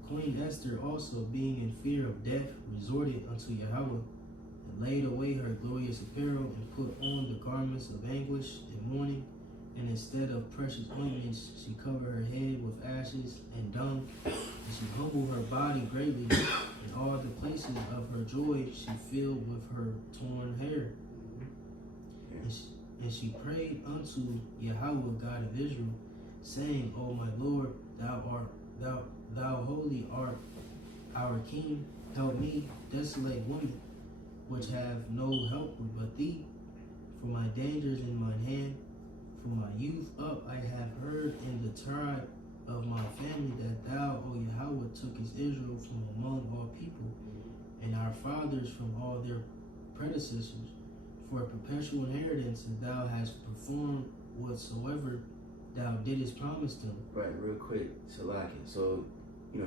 Queen Esther also, being in fear of death, resorted unto Yahweh, and laid away her glorious apparel, and put on the garments of anguish and mourning, and instead of precious ointments, she covered her head with ashes and dung, and she humbled her body greatly, and all the places of her joy she filled with her torn hair. And she prayed unto Yahweh God of Israel, saying, O my Lord, thou holy art our King, help me, desolate woman, which have no helper but thee. For my dangers in mine hand, from my youth up I have heard in the tribe of my family that thou, O Yahweh, tookest Israel from among all people, and our fathers from all their predecessors, for a perpetual inheritance, and thou hast performed whatsoever thou didst promise them. Right, real quick, Salaki. So,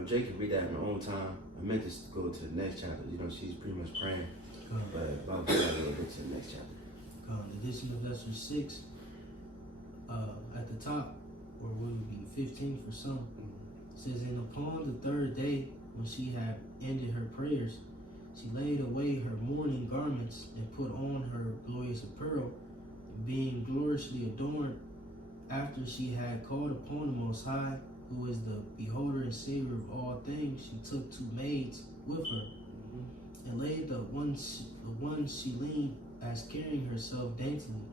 Jake can read that in her own time. I meant to go to the next chapter. She's pretty much praying. But I'll go a little bit to the next chapter. The edition of Esther 6, at the top, or would be 15 for some, says, And upon the third day, when she had ended her prayers, she laid away her mourning garments and put on her glorious apparel, being gloriously adorned. After she had called upon the Most High, who is the beholder and savior of all things, she took 2 maids with her, and laid the one she leaned as carrying herself daintily,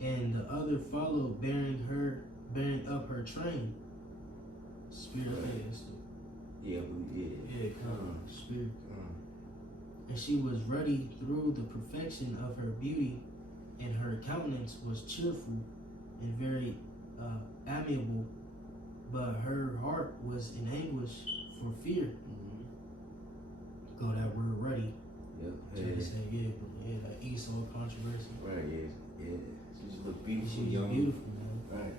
and the other followed, bearing up her train. Spirit of Esther. Yeah. Spirit. And she was ruddy through the perfection of her beauty, and her countenance was cheerful and very amiable, but her heart was in anguish for fear. Go that word ruddy. Yep. Just say, like Esau controversy. Right, yeah. She just look beautiful, She's young. beautiful, man. Right.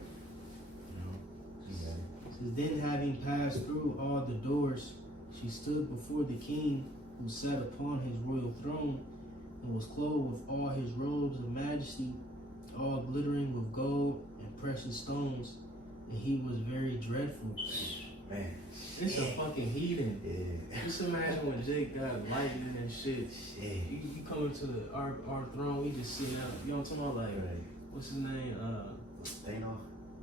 Says, then having passed through all the doors, she stood before the king, who sat upon his royal throne, and was clothed with all his robes of majesty, all glittering with gold and precious stones, and he was very dreadful. Man. It's a fucking heathen. Yeah. Just imagine when Jake got lightning and shit. You come into our throne, we just sitting out. You know what I'm talking about? Like, Right. what's his name?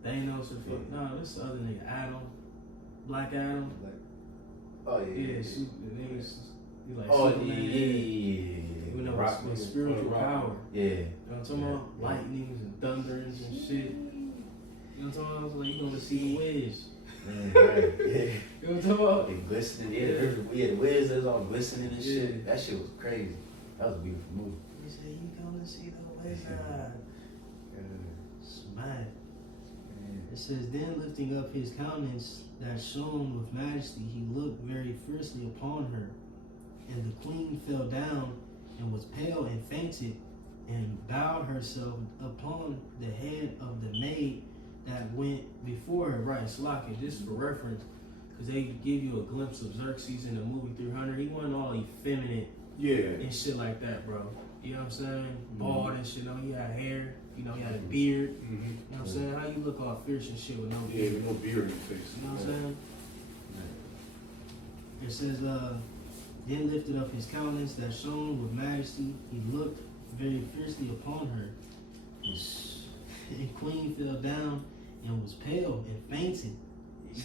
Thanos or fuck. Yeah. No, this the other nigga, Adam. Black Adam. Oh, yeah. Yeah, shoot, the niggas. He like Oh, Superman. yeah. You know, Rock, with spiritual power. Yeah. You know what I'm talking about? Yeah. Lightnings and thunderings and shit. You know what I'm talking about? Like, you gonna see the wedge. Right. Yeah. You know what I'm talking about? They glistening. Yeah, the wizards all glistening and shit. Yeah. That shit was crazy. That was a beautiful movie. He said, you gonna see the wizard. Smack. It says, then lifting up his countenance that shone with majesty, he looked very fiercely upon her. And the queen fell down and was pale and fainted, and bowed herself upon the head of the maid that went before her. Right, Slaki, just for reference, because they give you a glimpse of Xerxes in the movie 300. He wasn't all effeminate and shit like that, bro. You know what I'm saying? Bald and shit. He had hair. He had a beard. You know what I'm saying? How you look all fierce and shit with no beard? Yeah, with no beard in your face. You know what I'm saying? It says, then lifted up his countenance that shone with majesty. He looked very fiercely upon her. And queen fell down and was pale and fainted.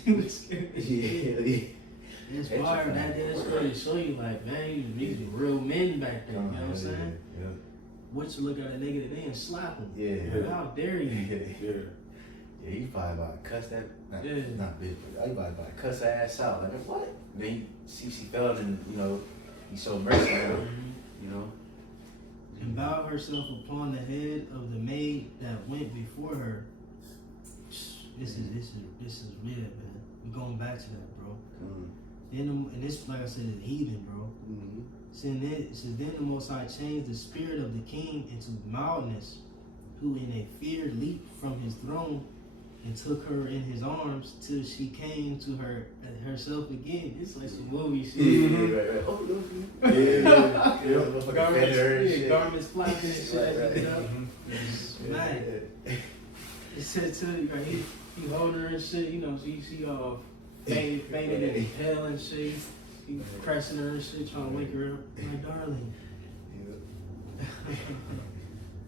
She was scared. Yeah. That's fire. That's really show you, like, man, these were real men back then. You know what I'm saying? Yeah. What you look at a nigga today and slap him? Yeah. How dare you? Yeah. Yeah, you probably about to cuss that. Not bitch, but you probably about to cuss her ass out. Like, what? Then you see she fell and, he showed mercy on her, And bowed herself upon the head of the maid that went before her. This is real, man. We're going back to that, bro. Then, and this, like I said, is heathen, bro. It says, then the Most High changed the spirit of the king into mildness, who in a fear leaped from his throne and took her in his arms till she came to herself again. This is like some movie shit. Yeah, right. Oh, no. Yeah. Garments flapping and shit. Right. Man. It said to right, he He holding her and shit, you know, she all fainted in hell and shit. He pressing her and shit, trying to wake her up. My darling.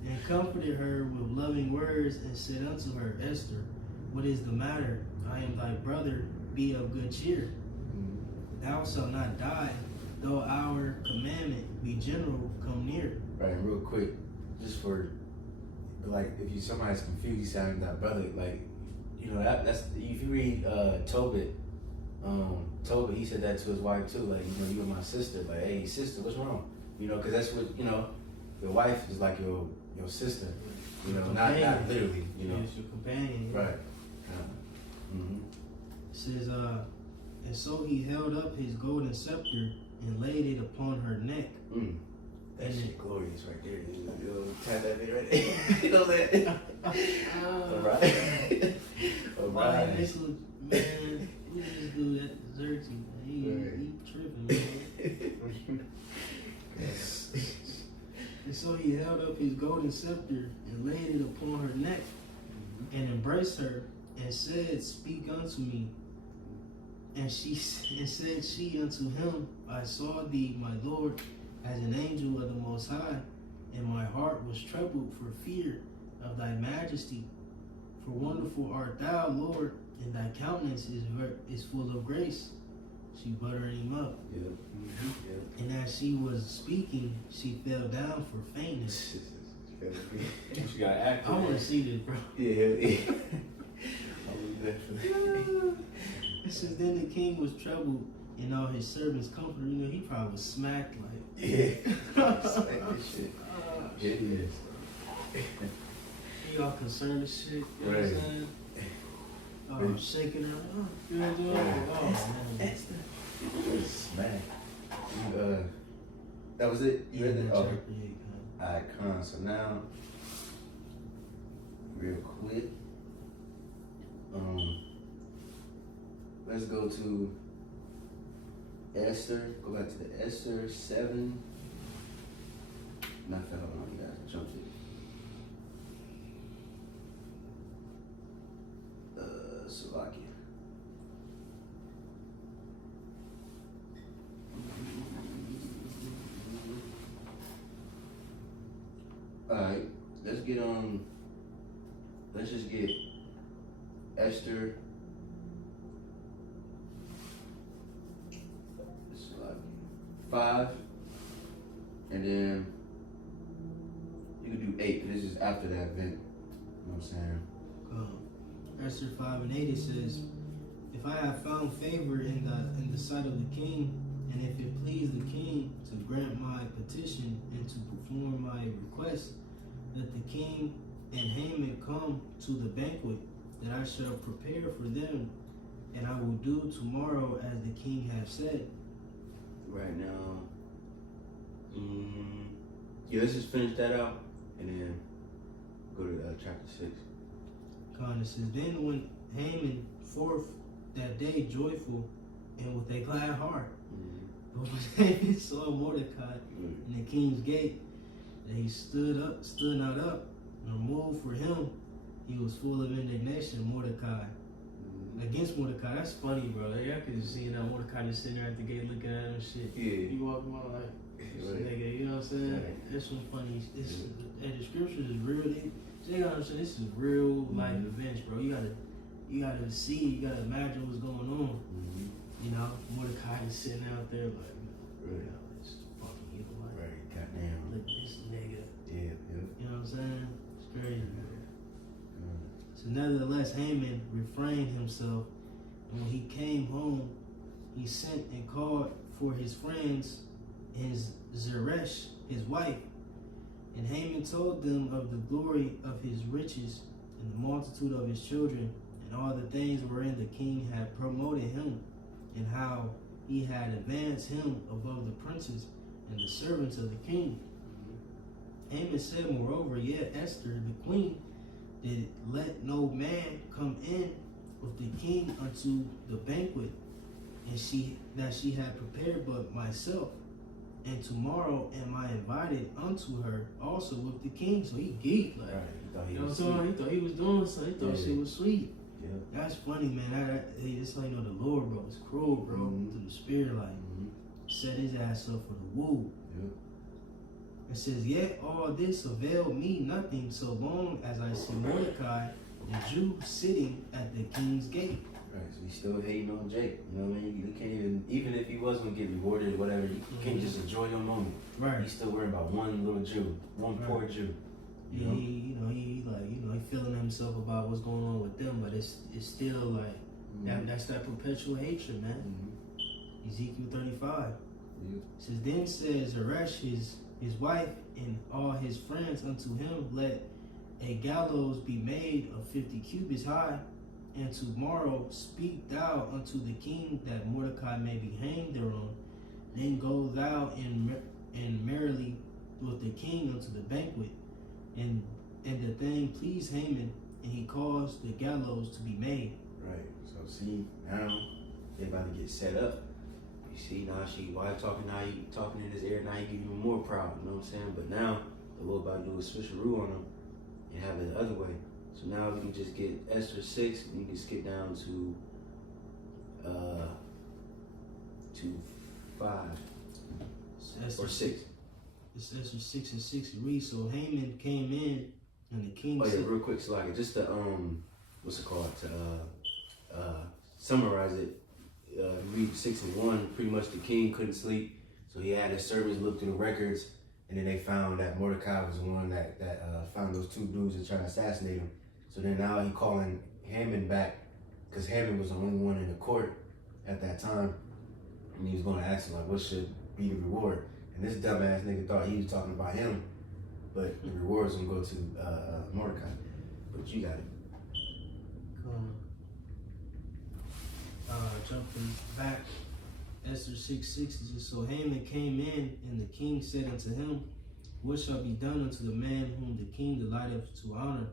And comforted her with loving words and said unto her, Esther, what is the matter? I am thy brother, be of good cheer. Thou shalt not die, though our commandment be general, come near. Right, real quick, just for, like, if you somebody's confused, you say I'm thy brother, like, you know, that's, if you read Tobit, he said that to his wife too, like, you know, you are my sister, like, hey, sister, what's wrong? You know, because that's what, you know, your wife is like your sister, you know, not literally, you know. It's your companion. Right. It says, and so he held up his golden scepter and laid it upon her neck. That shit glorious right there. You know, tap that bit right there. You know that? Alright. Alright. This was, man, we just do that dessert to man. He tripping, man. And so he held up his golden scepter and laid it upon her neck and embraced her and said, speak unto me. And said she unto him, I saw thee, my Lord, as an angel of the Most High, and my heart was troubled for fear of thy majesty. For wonderful art thou, Lord, and thy countenance is full of grace. She buttered him up. And as she was speaking, she fell down for faintness. She got active. I want to see this, bro. Yeah. Definitely. It says, then the king was troubled, and all his servants comforted. You know, he probably was smacked like. Yeah. Smack this shit. It is. He all concerned as shit. You know what I'm saying? Oh, shaking her. Oh, good job. Oh, man. Smack. That was it? You read that? Okay. Alright, come. So now, real quick, let's go to Esther. Go back to the Esther 7. Not that hold on, you guys. I jumped it. Slovakia. Alright, let's just get Esther 5, and then you can do 8. This is after that event. You know what I'm saying? Esther 5 and 8, it says, if I have found favor in the sight of the king, and if it please the king to grant my petition and to perform my request, let the king and Haman come to the banquet that I shall prepare for them, and I will do tomorrow as the king hath said. Right now, yeah, let's just finish that out and then go to chapter 6. It says, then went Haman forth that day joyful and with a glad heart. But when Haman saw Mordecai in the king's gate, that he stood not up, nor moved for him, he was full of indignation. Mordecai against Mordecai. That's funny, bro. Like, I could just see that Mordecai just sitting there at the gate looking at him and shit. Yeah. He walking by like, nigga, you know what I'm saying? That's some funny. And the scriptures is real. They gotta understand this is real life events, bro. You gotta see, you gotta imagine what's going on. You know, Mordecai is sitting out there like, you know, it's fucking evil. Like, Goddamn. look, this nigga. Yeah. You know what I'm saying? It's crazy. So nevertheless, Haman refrained himself, and when he came home, he sent and called for his friends and Zeresh, his wife. And Haman told them of the glory of his riches and the multitude of his children and all the things wherein the king had promoted him, and how he had advanced him above the princes and the servants of the king. Haman said, moreover, yet Esther, the queen, did let no man come in with the king unto the banquet, and she had prepared but myself. And tomorrow am I invited unto her also with the king. So he geeked, like, Right. you know what I'm saying? He thought he was doing something. He thought shit was sweet. Yeah. That's funny, man. Hey, that's how you know the Lord, bro. It's cruel, bro. Mhm. Through the spirit, like, set his ass up for the woo. Yeah. It says, yet all this availed me nothing so long as I see Mordecai, the Jew, sitting at the king's gate. Right, so he's still hating on Jake. You know what I mean? You can't even if he was gonna get rewarded or whatever, you can't just enjoy your moment. Right. He's still worried about one little Jew, one poor Jew. You know? He feeling himself about what's going on with them, but it's still like that's that perpetual hatred, man. Ezekiel 35. Yeah. It says, then says Zeresh his wife and all his friends unto him, let a gallows be made of 50 cubits high, and tomorrow speak thou unto the king that Mordecai may be hanged thereon. Then go thou and merrily with the king unto the banquet. And the thing pleased Haman, and he caused the gallows to be made. Right. So see, now they about to get set up. You see, now she wife talking, now he talking in his ear, now he get even more proud, you know what I'm saying? But now the Lord about to do a switcheroo on him and have it the other way. So now we can just get Esther 6, and you can skip down to 5 or 6. It's Esther 6 and 6 reads, so Haman came in, and the king Oh yeah, said, real quick, so like just to what's it called, to summarize it, read 6 and 1. Pretty much the king couldn't sleep, so he had his servants look through the records, and then they found that Mordecai was the one that found those two dudes that tried to assassinate him. So then now he calling Haman back, because Haman was the only one in the court at that time, and he was going to ask him like, what should be the reward? And this dumbass nigga thought he was talking about him, but the reward's gonna go to Mordecai. But you got it. Jumping back, Esther 6:6 says, so Haman came in, and the king said unto him, what shall be done unto the man whom the king delighteth to honor?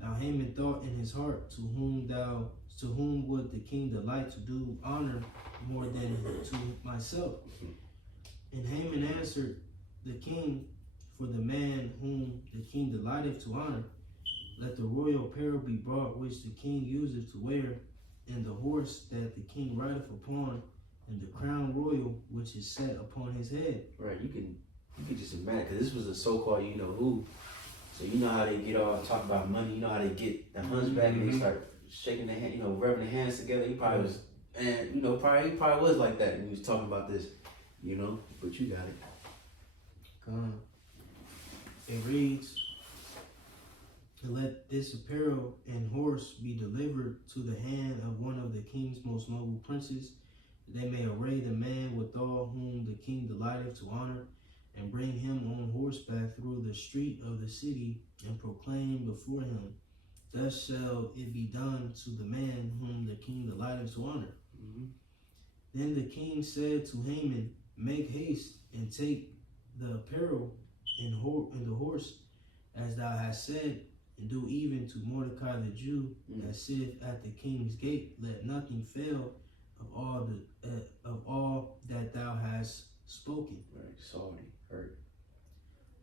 Now Haman thought in his heart, to whom would the king delight to do honor more than to myself? And Haman answered the king, for the man whom the king delighteth to honor, let the royal apparel be brought which the king useth to wear, and the horse that the king rideth upon, and the crown royal which is set upon his head. Right, you can just imagine, because this was a so-called you know who. So you know how they get all talk about money, you know how they get the hunchback and they start shaking their hand, rubbing their hands together. He probably was, and he probably was like that when he was talking about this, but you got it. It reads, let this apparel and horse be delivered to the hand of one of the king's most noble princes, that they may array the man withal whom the king delighteth to honor, and bring him on horseback through the street of the city, and proclaim before him, thus shall it be done to the man whom the king delighteth to honor. Then the king said to Haman, make haste and take the apparel and the horse, as thou hast said, and do even to Mordecai the Jew that sitteth at the king's gate. Let nothing fail of all that thou hast spoken. Right, sorry, hurt.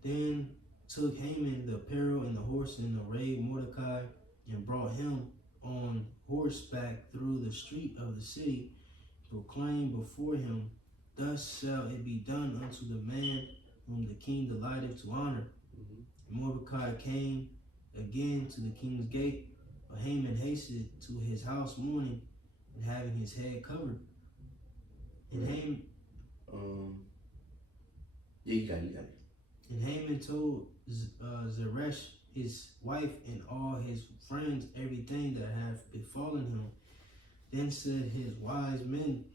Then took Haman the apparel and the horse, and arrayed Mordecai, and brought him on horseback through the street of the city, proclaimed before him, thus shall it be done unto the man whom the king delighteth to honor. And Mordecai came again to the king's gate, but Haman hasted to his house mourning, and having his head covered. And Haman, you got it. And Haman told Zeresh his wife and all his friends everything that had befallen him. Then said his wise men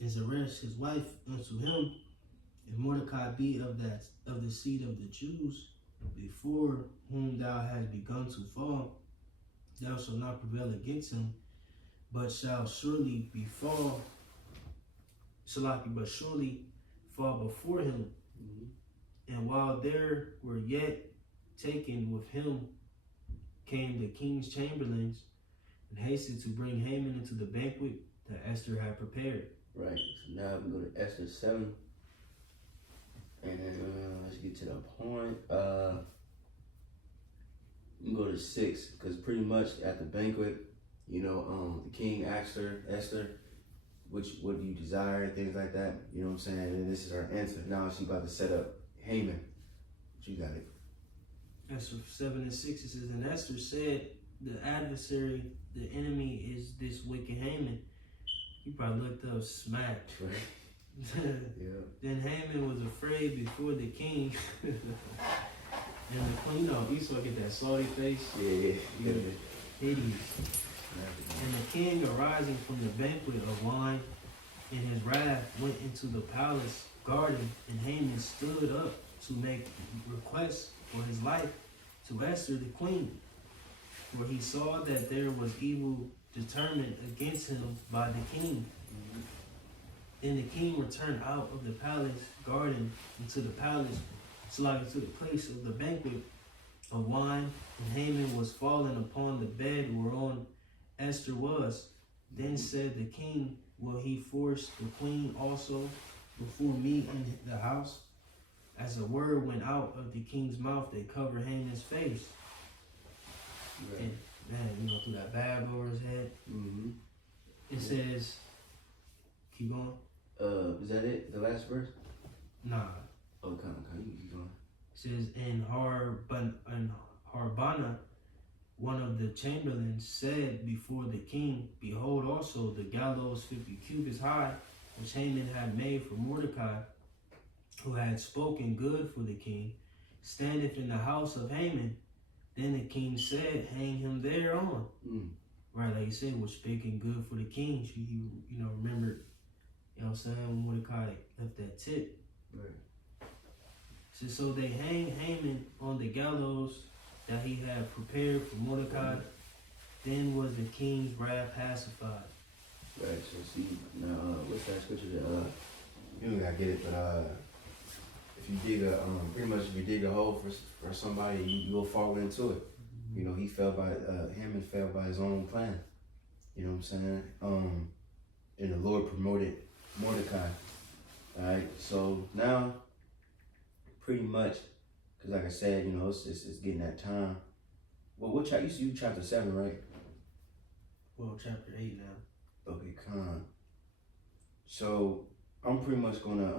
and Zeresh his wife unto him, if Mordecai be of the seed of the Jews, before whom thou hast begun to fall, thou shalt not prevail against him, but shall surely fall before him. And while there were yet taken with him, came the king's chamberlains, and hasted to bring Haman into the banquet that Esther had prepared. Right, so now we go to Esther 7. And let's get to the point. We can go to 6, because pretty much at the banquet, the king asked her, Esther, what do you desire, things like that. You know what I'm saying? And this is her answer. Now she about to set up Haman. You got it. Esther 7 and 6, it says, and Esther said, the adversary, the enemy is this wicked Haman. He probably looked up, smacked. Right. Yeah. Then Haman was afraid before the king. And the queen, Esau get that salty face. Yeah. Hideous. And the king, arising from the banquet of wine in his wrath, went into the palace garden, and Haman stood up to make requests for his life to Esther the queen. For he saw that there was evil determined against him by the king. Then the king returned out of the palace garden into the palace, to the place of the banquet of wine, and Haman was fallen upon the bed whereon Esther was. Then said the king, will he force the queen also before me in the house? As a word went out of the king's mouth, they covered Haman's face. Right. And man, threw that bag over his head. Mm-hmm. It says, keep going. Is that it? The last verse? Nah. Oh, come on, you keep going. It says, and Harbana, one of the chamberlains, said before the king, behold also the gallows 50 cubits high, which Haman had made for Mordecai, who had spoken good for the king, standeth in the house of Haman. Then the king said, hang him thereon. Right, like you said, was speaking good for the king. He remembered, what I'm saying, when Mordecai left that tip. Right. So they hang Haman on the gallows that he had prepared for Mordecai. Then was the king's wrath pacified. Right, so see, now, what's that scripture that, you don't gotta get it, but, if you dig if you dig a hole for somebody, you will fall into it. Mm-hmm. Haman fell by his own plan. You know what I'm saying? And the Lord promoted Mordecai. Alright, so now, pretty much, because like I said, it's getting that time. Well, what chapter? You chapter 7, right? Well, chapter 8 now. Okay, con. So, I'm pretty much gonna,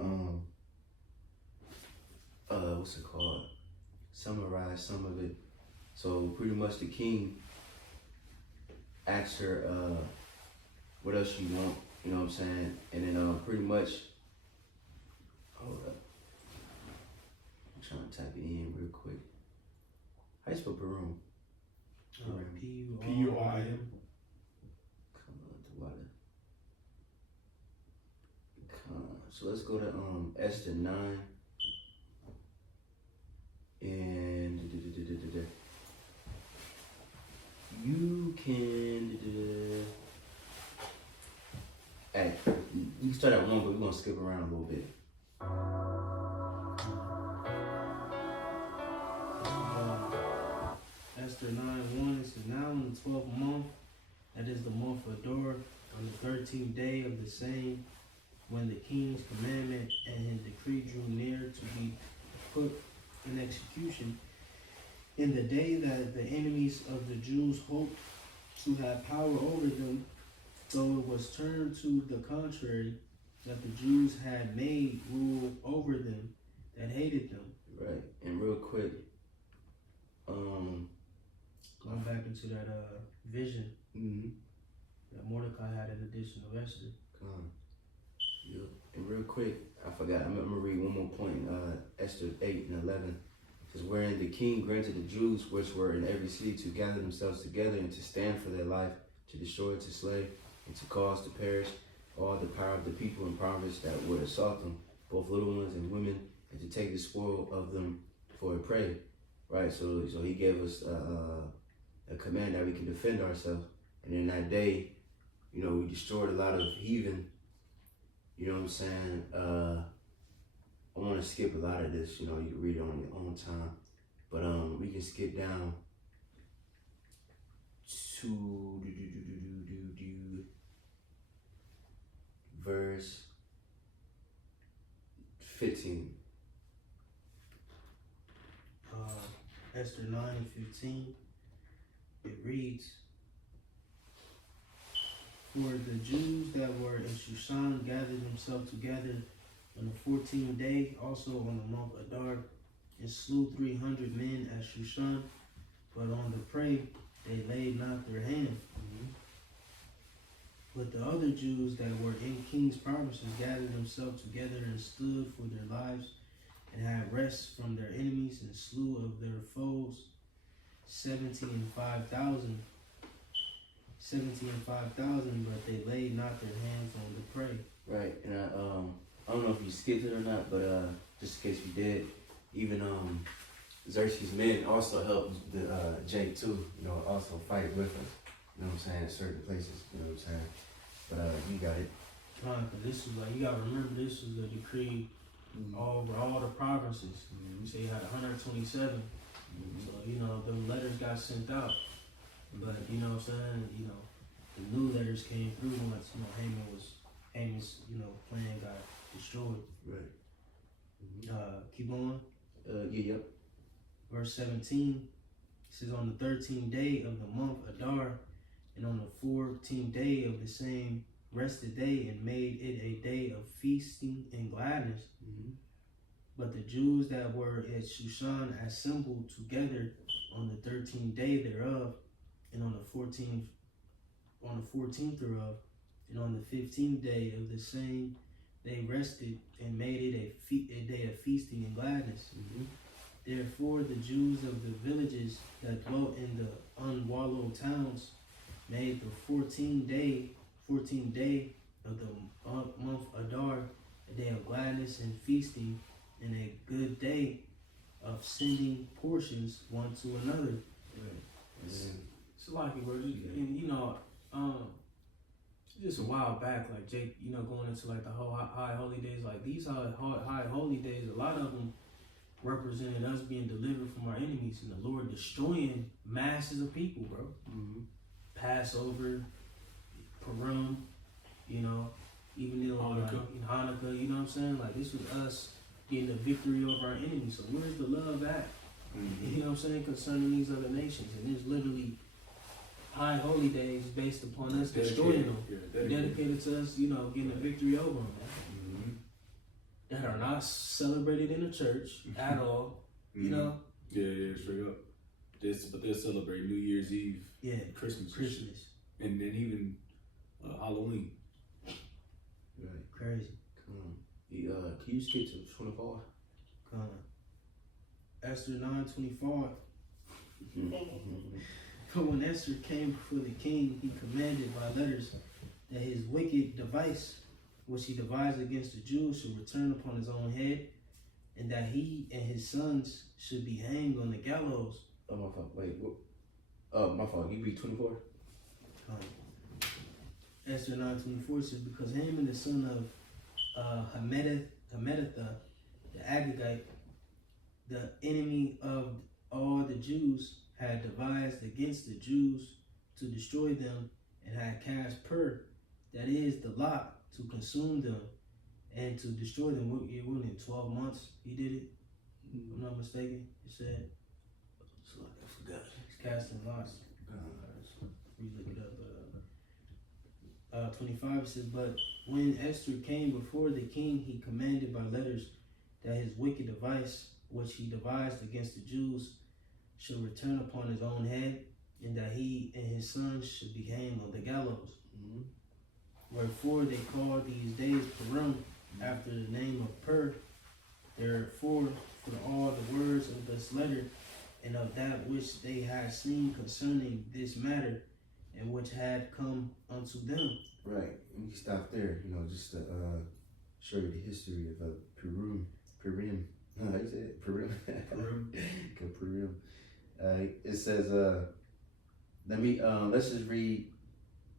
what's it called? Summarize some of it. So, pretty much the king asked her, what else you want? You know what I'm saying? And then, pretty much, hold up. I'm trying to type it in real quick. How you spell Perum? P-U-I-M. Come on, the water. So let's go to Esther 9. And you can you can start at 1, but we're gonna skip around a little bit. Esther 9:1, it says, now in the 12th month, that is the month of Adar, on the 13th day of the same, when the king's commandment and his decree drew near to be put in execution, in the day that the enemies of the Jews hoped to have power over them, though it was turned to the contrary, that the Jews had made rule over them that hated them. Right, and real quick, going back into that vision that Mordecai had in addition of Esther. Yep. And real quick, I forgot, I'm gonna read one more point, Esther 8 and 11. It says, wherein the king granted the Jews which were in every city to gather themselves together and to stand for their life, to destroy, to slay, and to cause to perish all the power of the people and prophets that would assault them, both little ones and women, and to take the spoil of them for a prey. Right, so he gave us a command that we can defend ourselves. And in that day, we destroyed a lot of heathen. You know what I'm saying? I want to skip a lot of this. You can read it on your own time. But we can skip down to verse 15. Esther 9:15. It reads, For the Jews that were in Shushan gathered themselves together on the 14th day, also on the month Adar, and slew 300 men at Shushan. But on the prey they laid not their hand. But the other Jews that were in king's provinces gathered themselves together and stood for their lives, and had rest from their enemies, and slew of their foes 70 and 5,000. 70 and 5,000, but they laid not their hands on the prey. Right, and I don't know if you skipped it or not, but just in case you did, even Xerxes' men also helped the Jake too, you know, also fight with us. You know what I'm saying? In certain places, you know what I'm saying? But you got it. Cause this was like, you gotta remember, this was the decree over all the provinces. You say you had 127, so you know the letters got sent out. But you know what I'm saying? You know, the new letters came through once Haman's plan got destroyed. Right. Keep going. Yep. Verse 17 says, on the 13th day of the month Adar, and on the 14th day of the same rested day, and made it a day of feasting and gladness. But the Jews that were at Shushan assembled together on the 13th day thereof, and on the 14th thereof, and on the 15th day of the same they rested, and made it a day of feasting and gladness. Therefore the Jews of the villages that dwelt in the unwallowed towns made the 14th day of the month Adar a day of gladness and feasting, and a good day of sending portions one to another. It's lucky, bro. And you know, just a while back, like Jake, you know, going into like the whole high holy days, like these high holy days, a lot of them represented us being delivered from our enemies and the Lord destroying masses of people, bro. Passover, Purim, you know, even in Hanukkah, you know what I'm saying? Like this was us getting the victory over our enemies. So where's the love at? You know what I'm saying? Concerning these other nations. And there's literally high holy days based upon us destroying them. Dedicated to us, you know, getting a victory over them. That are not celebrated in the church at all. You know? Yeah, straight up. But they'll celebrate New Year's Eve, Christmas, and then even Halloween. Right. Crazy. Come on. Can you skip to 24? Come on. Esther 9:25. But when Esther came before the king, he commanded by letters that his wicked device, which he devised against the Jews, should return upon his own head, and that he and his sons should be hanged on the gallows. Oh, my fault. Wait, what? Oh, my fault. You read 24? Esther 9:24 says, because Haman, the son of Hammedatha, the Agagite, the enemy of all the Jews, had devised against the Jews to destroy them, and had cast that is the lot, to consume them and to destroy them. It wasn't in 12 months he did it, if I'm not mistaken. It said, I forgot. he's casting lots. We look it up. 25 says, but when Esther came before the king, he commanded by letters that his wicked device, which he devised against the Jews, should return upon his own head, and that he and his sons should be hanged on the gallows. Wherefore they called these days Purim, after the name of Pur. Therefore, for all the words of this letter, and of that which they had seen concerning this matter, and which had come unto them. Right. We can stop there, you know, just to show you the history of Purim. No, how you say it? Purim. Purim. It says, let's just read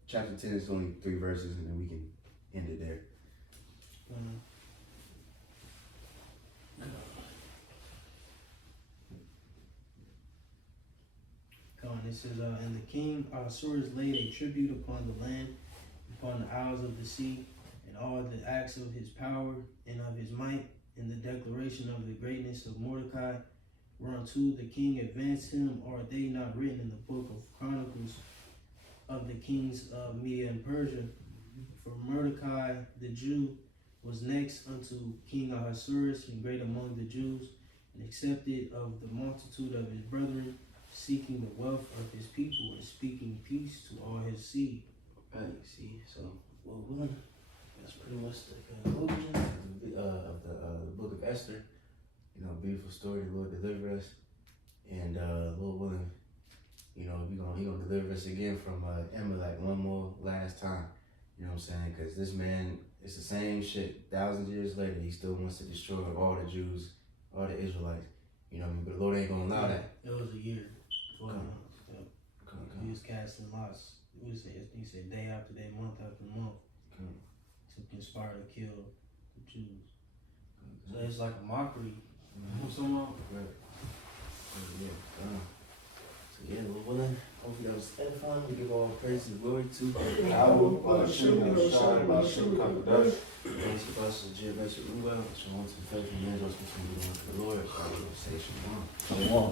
chapter 10. It's only 3 verses, and then we can end it there. It says, and the king Ahasuerus laid a tribute upon the land, upon the isles of the sea, and all the acts of his power and of his might, and the declaration of the greatness of Mordecai, whereunto the king advanced him. Are they not written in the book of Chronicles of the kings of Media and Persia. For Mordecai the Jew was next unto King Ahasuerus, and great among the Jews, and accepted of the multitude of his brethren, seeking the wealth of his people and speaking peace to all his seed. Right, see, so, well, that's pretty much the conclusion of the book of Esther. You know, beautiful story, the Lord deliver us. And Lord willing, you know, he gonna deliver us again from Amalek one more last time. You know what I'm saying? Because this man, it's the same shit. Thousands of years later, he still wants to destroy all the Jews, all the Israelites. You know what I mean? But the Lord ain't gonna allow that. It was a year. 12 Come. months. Yep. Come. He was casting lots. He said day after day, month after month, Come. to conspire to kill the Jews. So it's like a mockery. Somehow. Right. Yeah. So yeah, Lord willing, hopefully that was edifying. We give all praise and glory to our Shem, Thanks to Pastor Jim, Pastor Ruel, Shalom to the faithful men, those who continue to the Lord. I will say Shalom. Shalom.